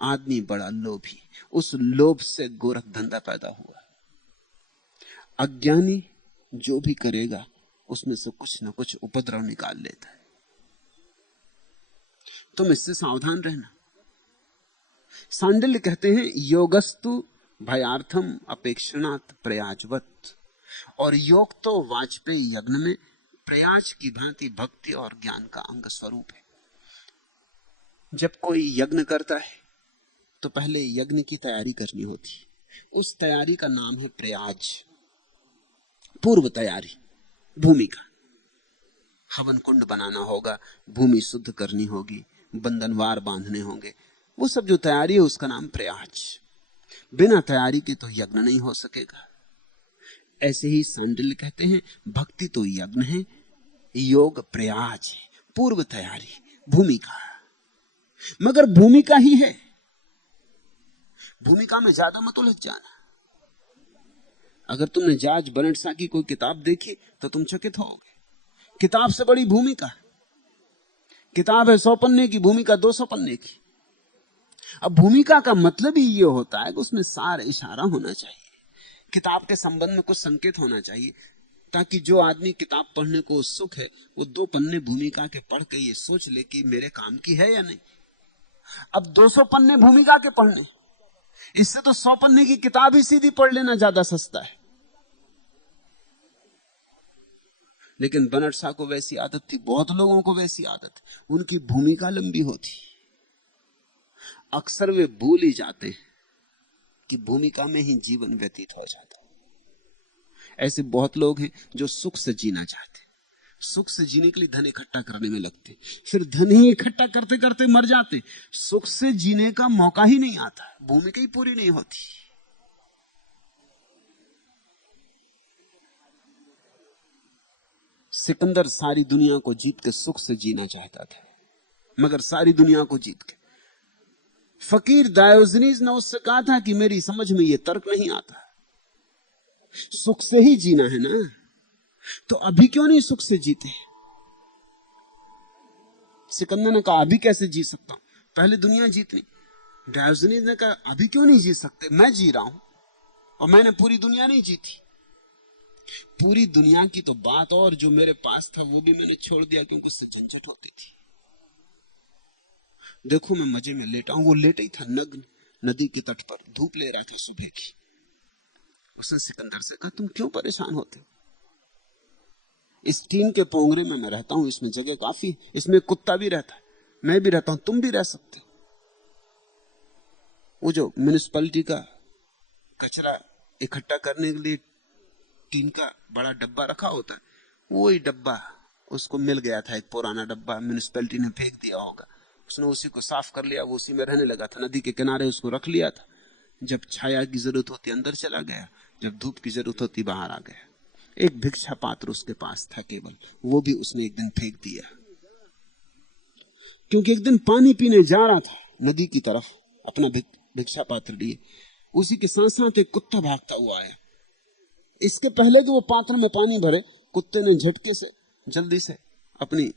आदमी बड़ा लोभी, उस लोभ से गोरख धंधा पैदा हुआ। अज्ञानी जो भी करेगा उसमें से कुछ ना कुछ उपद्रव निकाल लेता है। तुम इससे सावधान रहना। सांडिल्य कहते हैं योगस्तु भयार्थम अपेक्षणात् प्रयाजवत, और योग तो वाजपेयी यज्ञ में प्रयाज की भांति भक्ति और ज्ञान का अंग स्वरूप है। जब कोई यज्ञ करता है तो पहले यज्ञ की तैयारी करनी होती, उस तैयारी का नाम है प्रयाज, पूर्व तैयारी, भूमि का। हवन कुंड बनाना होगा, भूमि शुद्ध करनी होगी, बंधनवार बांधने होंगे, वो सब जो तैयारी है उसका नाम प्रयाज। बिना तैयारी के तो यज्ञ नहीं हो सकेगा। ऐसे ही सांडिल्य कहते हैं भक्ति तो यज्ञ है, योग प्रयाज है, पूर्व तैयारी, भूमिका। मगर भूमिका ही है, भूमिका में ज्यादा मत उलझ जाना। अगर तुमने जॉर्ज बर्नार्ड शॉ की कोई किताब देखी तो तुम चकित होगे। किताब से बड़ी भूमिका। किताब है 100 पन्ने की, भूमिका 200 पन्ने की। अब भूमिका का मतलब ही ये होता है कि उसमें सार इशारा होना चाहिए, किताब के संबंध में कुछ संकेत होना चाहिए, ताकि जो आदमी किताब पढ़ने को उत्सुक है वो 2 पन्ने भूमिका के पढ़ के ये सोच ले कि मेरे काम की है या नहीं। अब 200 पन्ने भूमिका के पढ़ने, इससे तो 100 पन्ने की किताब ही सीधी पढ़ लेना ज्यादा सस्ता है। लेकिन बर्नार्ड शॉ को वैसी आदत थी, बहुत लोगों को वैसी आदत, उनकी भूमिका लंबी होती, अक्सर वे भूल ही जाते हैं कि भूमिका में ही जीवन व्यतीत हो जाता है। ऐसे बहुत लोग हैं जो सुख से जीना चाहते, सुख से जीने के लिए धन इकट्ठा करने में लगते, फिर धन ही इकट्ठा करते करते मर जाते, सुख से जीने का मौका ही नहीं आता, भूमिका ही पूरी नहीं होती। सिकंदर सारी दुनिया को जीत के सुख से जीना चाहता था, मगर सारी दुनिया को जीत के। फकीर डायोजनीज ने उससे कहा था कि मेरी समझ में यह तर्क नहीं आता, सुख से ही जीना है ना, तो अभी क्यों नहीं सुख से जीते? सिकंदर ने कहा अभी कैसे जी सकता हूं, पहले दुनिया जीतनी। डायोजनीज ने कहा अभी क्यों नहीं जी सकते, मैं जी रहा हूं और मैंने पूरी दुनिया नहीं जीती। पूरी दुनिया की तो बात, और जो मेरे पास था वो भी मैंने छोड़ दिया क्योंकि उससे झंझट होती थी। देखो मैं मजे में लेटा हूं, वो लेटा ही था नग्न नदी के तट पर, धूप ले रहा था सुबह की। उसने सिकंदर से कहा तुम क्यों परेशान होते हो? इस टीन के पोंगरे में मैं रहता हूं, इसमें जगह काफी, इसमें कुत्ता भी रहता है, मैं भी रहता हूं, तुम भी रह सकते। वो जो म्युनिसिपैलिटी का कचरा इकट्ठा करने के लिए टीन का बड़ा डब्बा रखा होता है, वो ही डब्बा उसको मिल गया था, एक पुराना डब्बा म्युनिसिपैलिटी ने फेंक दिया होगा, उसने उसी को साफ कर लिया, वो उसी में रहने लगा था। नदी के किनारे उसको रख लिया था, जब छाया की जरूरत होती अंदर चला गया, जब धूप की जरूरत होती बाहर आ गया। एक भिक्षा पात्र उसके पास था केवल, वो भी उसने एक दिन फेंक दिया, क्योंकि एक दिन पानी पीने जा रहा था नदी की तरफ अपना भिक्षा पात्र लिए। उसी के साथ साथ एक कुत्ता भागता हुआ आया। इसके पहले कि वो पात्र में पानी भरे, कुत्ते ने झटके से जल्दी से अपनी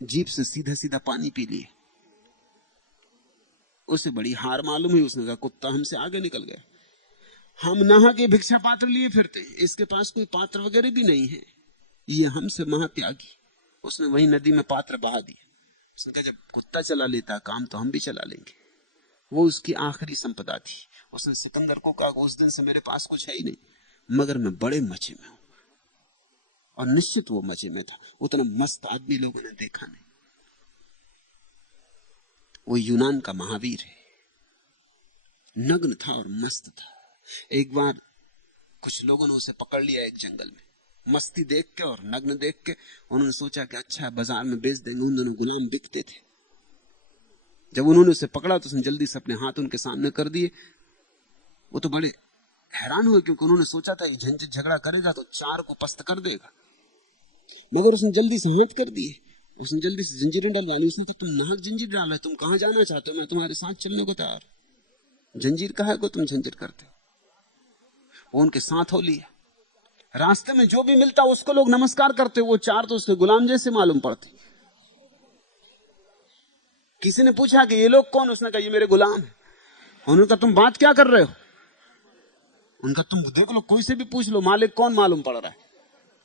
जीभ से सीधा सीधा पानी पी लिए। उसे बड़ी हार मालूम हुई। उसने कहा, कुत्ता हमसे आगे निकल गया, हम नहा के भिक्षा पात्र लिए फिरते, इसके पास कोई पात्र वगैरह भी नहीं है, ये हमसे महात्यागी। उसने वही नदी में पात्र बहा दिए। उसने कहा, जब कुत्ता चला लेता काम तो हम भी चला लेंगे। वो उसकी आखिरी संपदा थी। उसने सिकंदर को कहा, उस दिन से मेरे पास कुछ है ही नहीं, मगर मैं बड़े मजे में हूं। और निश्चित वो मजे में था। उतना मस्त आदमी लोगों ने देखा नहीं। वो यूनान का महावीर है, नग्न था और मस्त था। एक बार कुछ लोगों ने उसे पकड़ लिया एक जंगल में, मस्ती देख के और नग्न देख के। उन्होंने सोचा कि अच्छा बाजार में बेच देंगे। उन दोनों गुलाम बिकते थे। जब उन्होंने उसे पकड़ा तो उसने जल्दी से अपने हाथ उनके सामने कर दिए। वो तो बड़े हैरान हुए, क्योंकि उन्होंने सोचा था ये झंझट झगड़ा करेगा तो चार को पस्त कर देगा, मगर उसने जल्दी से हाथ कर दिए। उसने जल्दी से जंजीरें डलवा ली। उसने कहा, तुम नाहक जंजीर डाला है, तुम कहां जाना चाहते हो? मैं तुम्हारे साथ चलने को तैयार। जंजीर कहा है को तुम झंझट करते हो? वो उनके साथ हो लिया। रास्ते में जो भी मिलता उसको लोग नमस्कार करते। वो चार तो उसके गुलाम जैसे मालूम पड़ते। किसी ने पूछा कि ये लोग कौन? उसने कहा, ये मेरे गुलाम है। उन्होंने कहा, तुम बात क्या कर रहे हो? उनका, तुम देख लो, कोई से भी पूछ लो, मालिक कौन मालूम पड़ रहा है?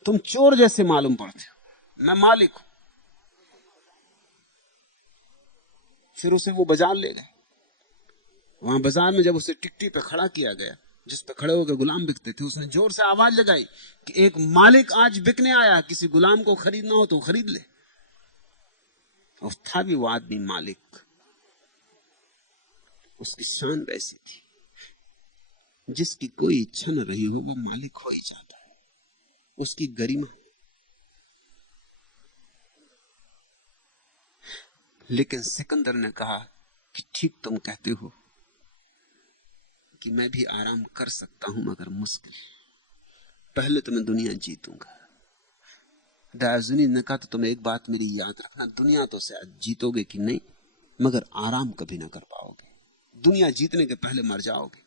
तुम चोर जैसे मालूम पड़ते हो, मैं मालिक हूं। फिर उसे वो बाजार ले गए। वहां बाजार में जब उसे टिकटी पे खड़ा किया गया, जिस पे खड़े होकर गुलाम बिकते थे, उसने जोर से आवाज लगाई कि एक मालिक आज बिकने आया, किसी गुलाम को खरीदना हो तो खरीद ले। और था भी वो आदमी मालिक। उसकी शान वैसी थी, जिसकी कोई इच्छा न रही हो वह मालिक हो ही जाता है। उसकी गरिमा। लेकिन सिकंदर ने कहा कि ठीक तुम कहते हो कि मैं भी आराम कर सकता हूं, मगर मुश्किल। पहले तो मैं दुनिया जीतूंगा। डायोजनीज ने कहा, तो तुम एक बात मेरी याद रखना, दुनिया तो शायद जीतोगे कि नहीं, मगर आराम कभी ना कर पाओगे। दुनिया जीतने के पहले मर जाओगे।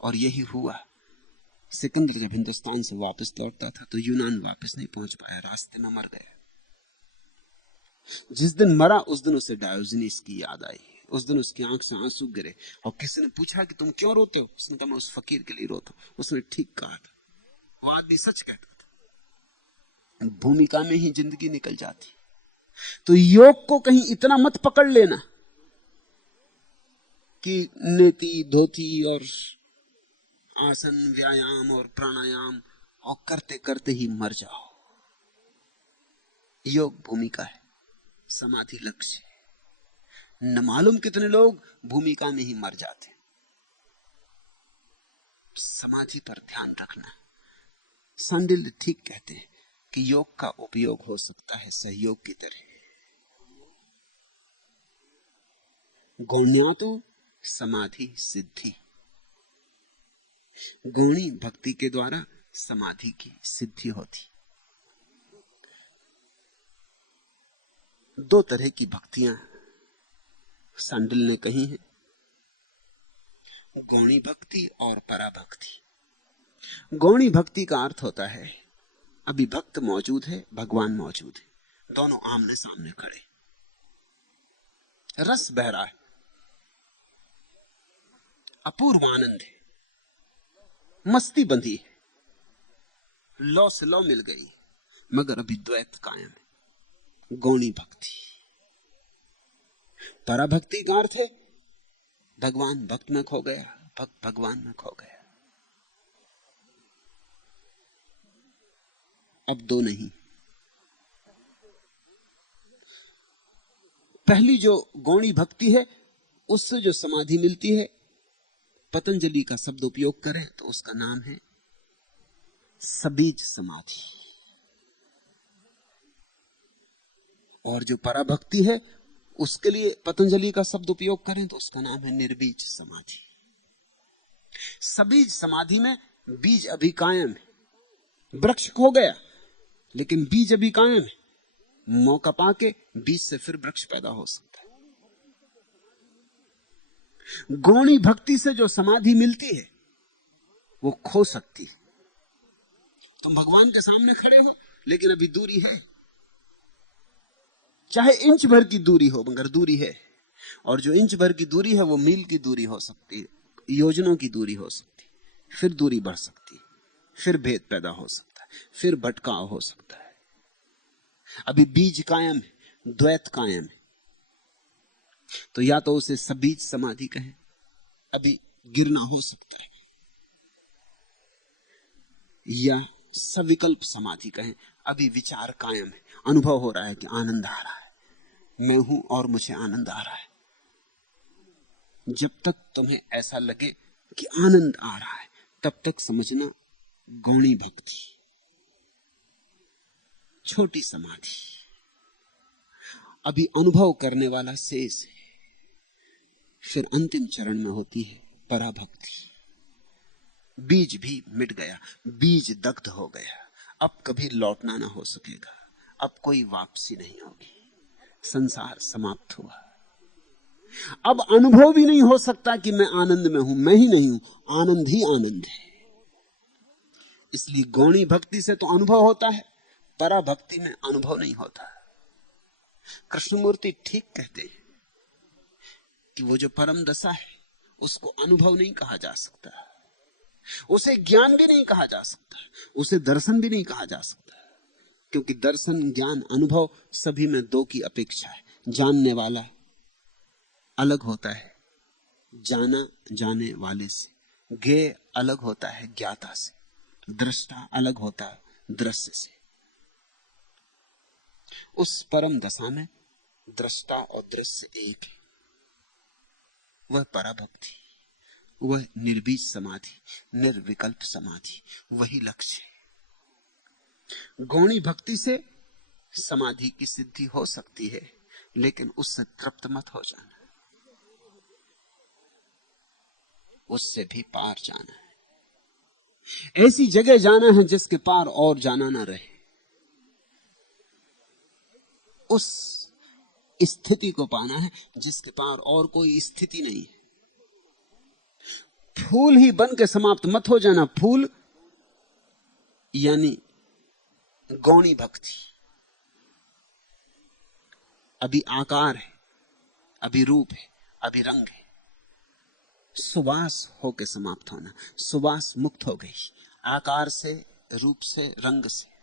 और यही हुआ। सिकंदर जब हिंदुस्तान से वापस लौटता था तो यूनान वापस नहीं पहुंच पाया, रास्ते में मर गया। जिस दिन मरा उस दिन उसे डायोजनीज की याद आई। उस दिन उसकी आंख से आंसू गिरे। और किसी ने पूछा कि तुम क्यों रोते हो? उसने कहा, मैं उस फकीर के लिए रोता हूं। उसने ठीक कहा था। वो आदमी सच कहता था। भूमिका में ही जिंदगी निकल जाती। तो योग को कहीं इतना मत पकड़ लेना कि नेति धोती और आसन व्यायाम और प्राणायाम और करते करते ही मर जाओ। योग भूमिका है, समाधि लक्ष्य। न मालूम कितने लोग भूमिका में ही मर जाते। समाधि पर ध्यान रखना। सांडिल्य ठीक कहते हैं कि योग का उपयोग हो सकता है सहयोग की तरह। गौण्यातो समाधि सिद्धि। गौणी भक्ति के द्वारा समाधि की सिद्धि होती। दो तरह की भक्तियां सांडिल ने कही हैं, गौणी भक्ति और पराभक्ति। गौणी भक्ति का अर्थ होता है अभी भक्त मौजूद है, भगवान मौजूद है, दोनों आमने सामने खड़े, रस बह रहा है, अपूर्व आनंद है, मस्ती बंधी है, लौ से लौ मिल गई, मगर अभी द्वैत कायम है। गौणी भक्ति। पराभक्ति का अर्थ है भगवान भक्त में खो गया, भक्त भगवान में खो गया। अब दो नहीं। पहली जो गौणी भक्ति है उससे जो समाधि मिलती है, पतंजलि का शब्द उपयोग करें तो उसका नाम है सबीज समाधि। और जो पराभक्ति है उसके लिए पतंजलि का शब्द उपयोग करें तो उसका नाम है निर्बीज समाधि। सबीज समाधि में बीज अभी कायम है, वृक्ष खो गया लेकिन बीज अभी कायम है। मौका पाके बीज से फिर वृक्ष पैदा हो सकता है। गौणी भक्ति से जो समाधि मिलती है वो खो सकती है। तुम भगवान के सामने खड़े हो लेकिन अभी दूरी है, चाहे इंच भर की दूरी हो मगर दूरी है। और जो इंच भर की दूरी है वो मील की दूरी हो सकती है, योजनों की दूरी हो सकती है, फिर दूरी बढ़ सकती है, फिर भेद पैदा हो सकता है, फिर भटकाव हो सकता है। अभी बीज कायम है, द्वैत कायम है, तो या तो उसे सबीज समाधि कहें, अभी गिरना हो सकता है, या सविकल्प समाधि कहें, अभी विचार कायम है, अनुभव हो रहा है कि आनंद आ रहा है, मैं हूं और मुझे आनंद आ रहा है। जब तक तुम्हें ऐसा लगे कि आनंद आ रहा है तब तक समझना गौणी भक्ति, छोटी समाधि। अभी अनुभव करने वाला शेष है, फिर अंतिम चरण में होती है पराभक्ति। बीज भी मिट गया, बीज दग्ध हो गया, अब कभी लौटना ना हो सकेगा, अब कोई वापसी नहीं होगी, संसार समाप्त हुआ। अब अनुभव भी नहीं हो सकता कि मैं आनंद में हूं, मैं ही नहीं हूं, आनंद ही आनंद है। इसलिए गौणी भक्ति से तो अनुभव होता है, पराभक्ति में अनुभव नहीं होता। कृष्णमूर्ति ठीक कहते हैं कि वो जो परम दशा है उसको अनुभव नहीं कहा जा सकता, उसे ज्ञान भी नहीं कहा जा सकता, उसे दर्शन भी नहीं कहा जा सकता, क्योंकि दर्शन, ज्ञान, अनुभव सभी में दो की अपेक्षा है। जानने वाला अलग होता है जाना जाने वाले से, ज्ञेय अलग होता है ज्ञाता से, दृष्टा अलग होता है दृश्य से। उस परम दशा में दृष्टा और दृश्य एक है, वह पराभक्ति, वह निर्बीज समाधि, निर्विकल्प समाधि, वही लक्ष्य है। गौणी भक्ति से समाधि की सिद्धि हो सकती है, लेकिन उससे तृप्त मत हो जाना, उससे भी पार जाना है। ऐसी जगह जाना है जिसके पार और जाना ना रहे, उस स्थिति को पाना है जिसके पार और कोई स्थिति नहीं है। फूल ही बन के समाप्त मत हो जाना। फूल यानी गौणी भक्ति, अभी आकार है, अभी रूप है, अभी रंग है, सुवास होके समाप्त होना। सुवास मुक्त हो गई, आकार से, रूप से, रंग से।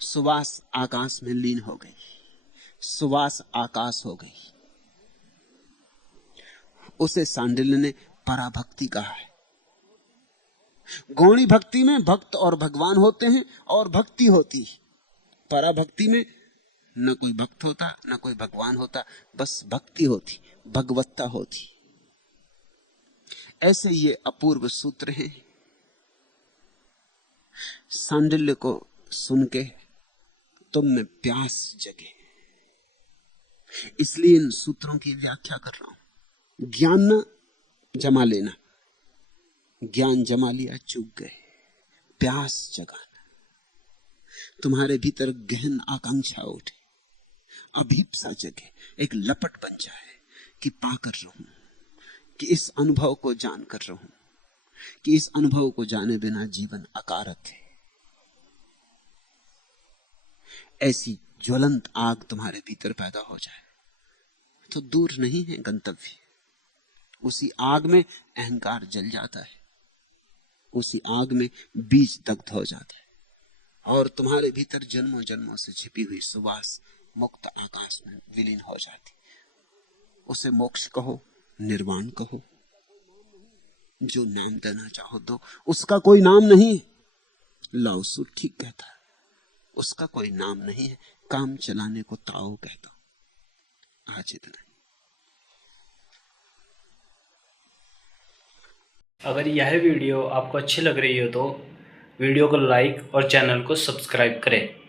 सुवास आकाश में लीन हो गई, सुवास आकाश हो गई। उसे सांडिल्य ने पराभक्ति कहा है। गौणी भक्ति में भक्त और भगवान होते हैं और भक्ति होती है। पराभक्ति में न कोई भक्त होता न कोई भगवान होता, बस भक्ति होती, भगवत्ता होती। ऐसे ये अपूर्व सूत्र हैं। सांडिल्य को सुन के तुम में प्यास जगे, इसलिए इन सूत्रों की व्याख्या कर रहा हूं। ज्ञान न जमा लेना, ज्ञान जमा लिया चूक गए। प्यास जगाना, तुम्हारे भीतर गहन आकांक्षा उठे, अभीप्सा जगे, एक लपट बन जाए कि पाकर रहूं, कि इस अनुभव को जानकर रहूं, कि इस अनुभव को जाने बिना जीवन अकारत है। ऐसी ज्वलंत आग तुम्हारे भीतर पैदा हो जाए तो दूर नहीं है गंतव्य। उसी आग में अहंकार जल जाता है, उसी आग में बीज दग्ध हो जाता है और तुम्हारे भीतर जन्मों जन्मों से छिपी हुई सुवास मुक्त आकाश में विलीन हो जाती। उसे मोक्ष कहो, निर्वाण कहो, जो नाम देना चाहो दो। उसका कोई नाम नहीं है, लाओ त्सु ठीक कहता है, उसका कोई नाम नहीं है। काम चलाने को ताओ कहता हूं। आज इतना। अगर यह वीडियो आपको अच्छी लग रही हो तो वीडियो को लाइक और चैनल को सब्सक्राइब करें।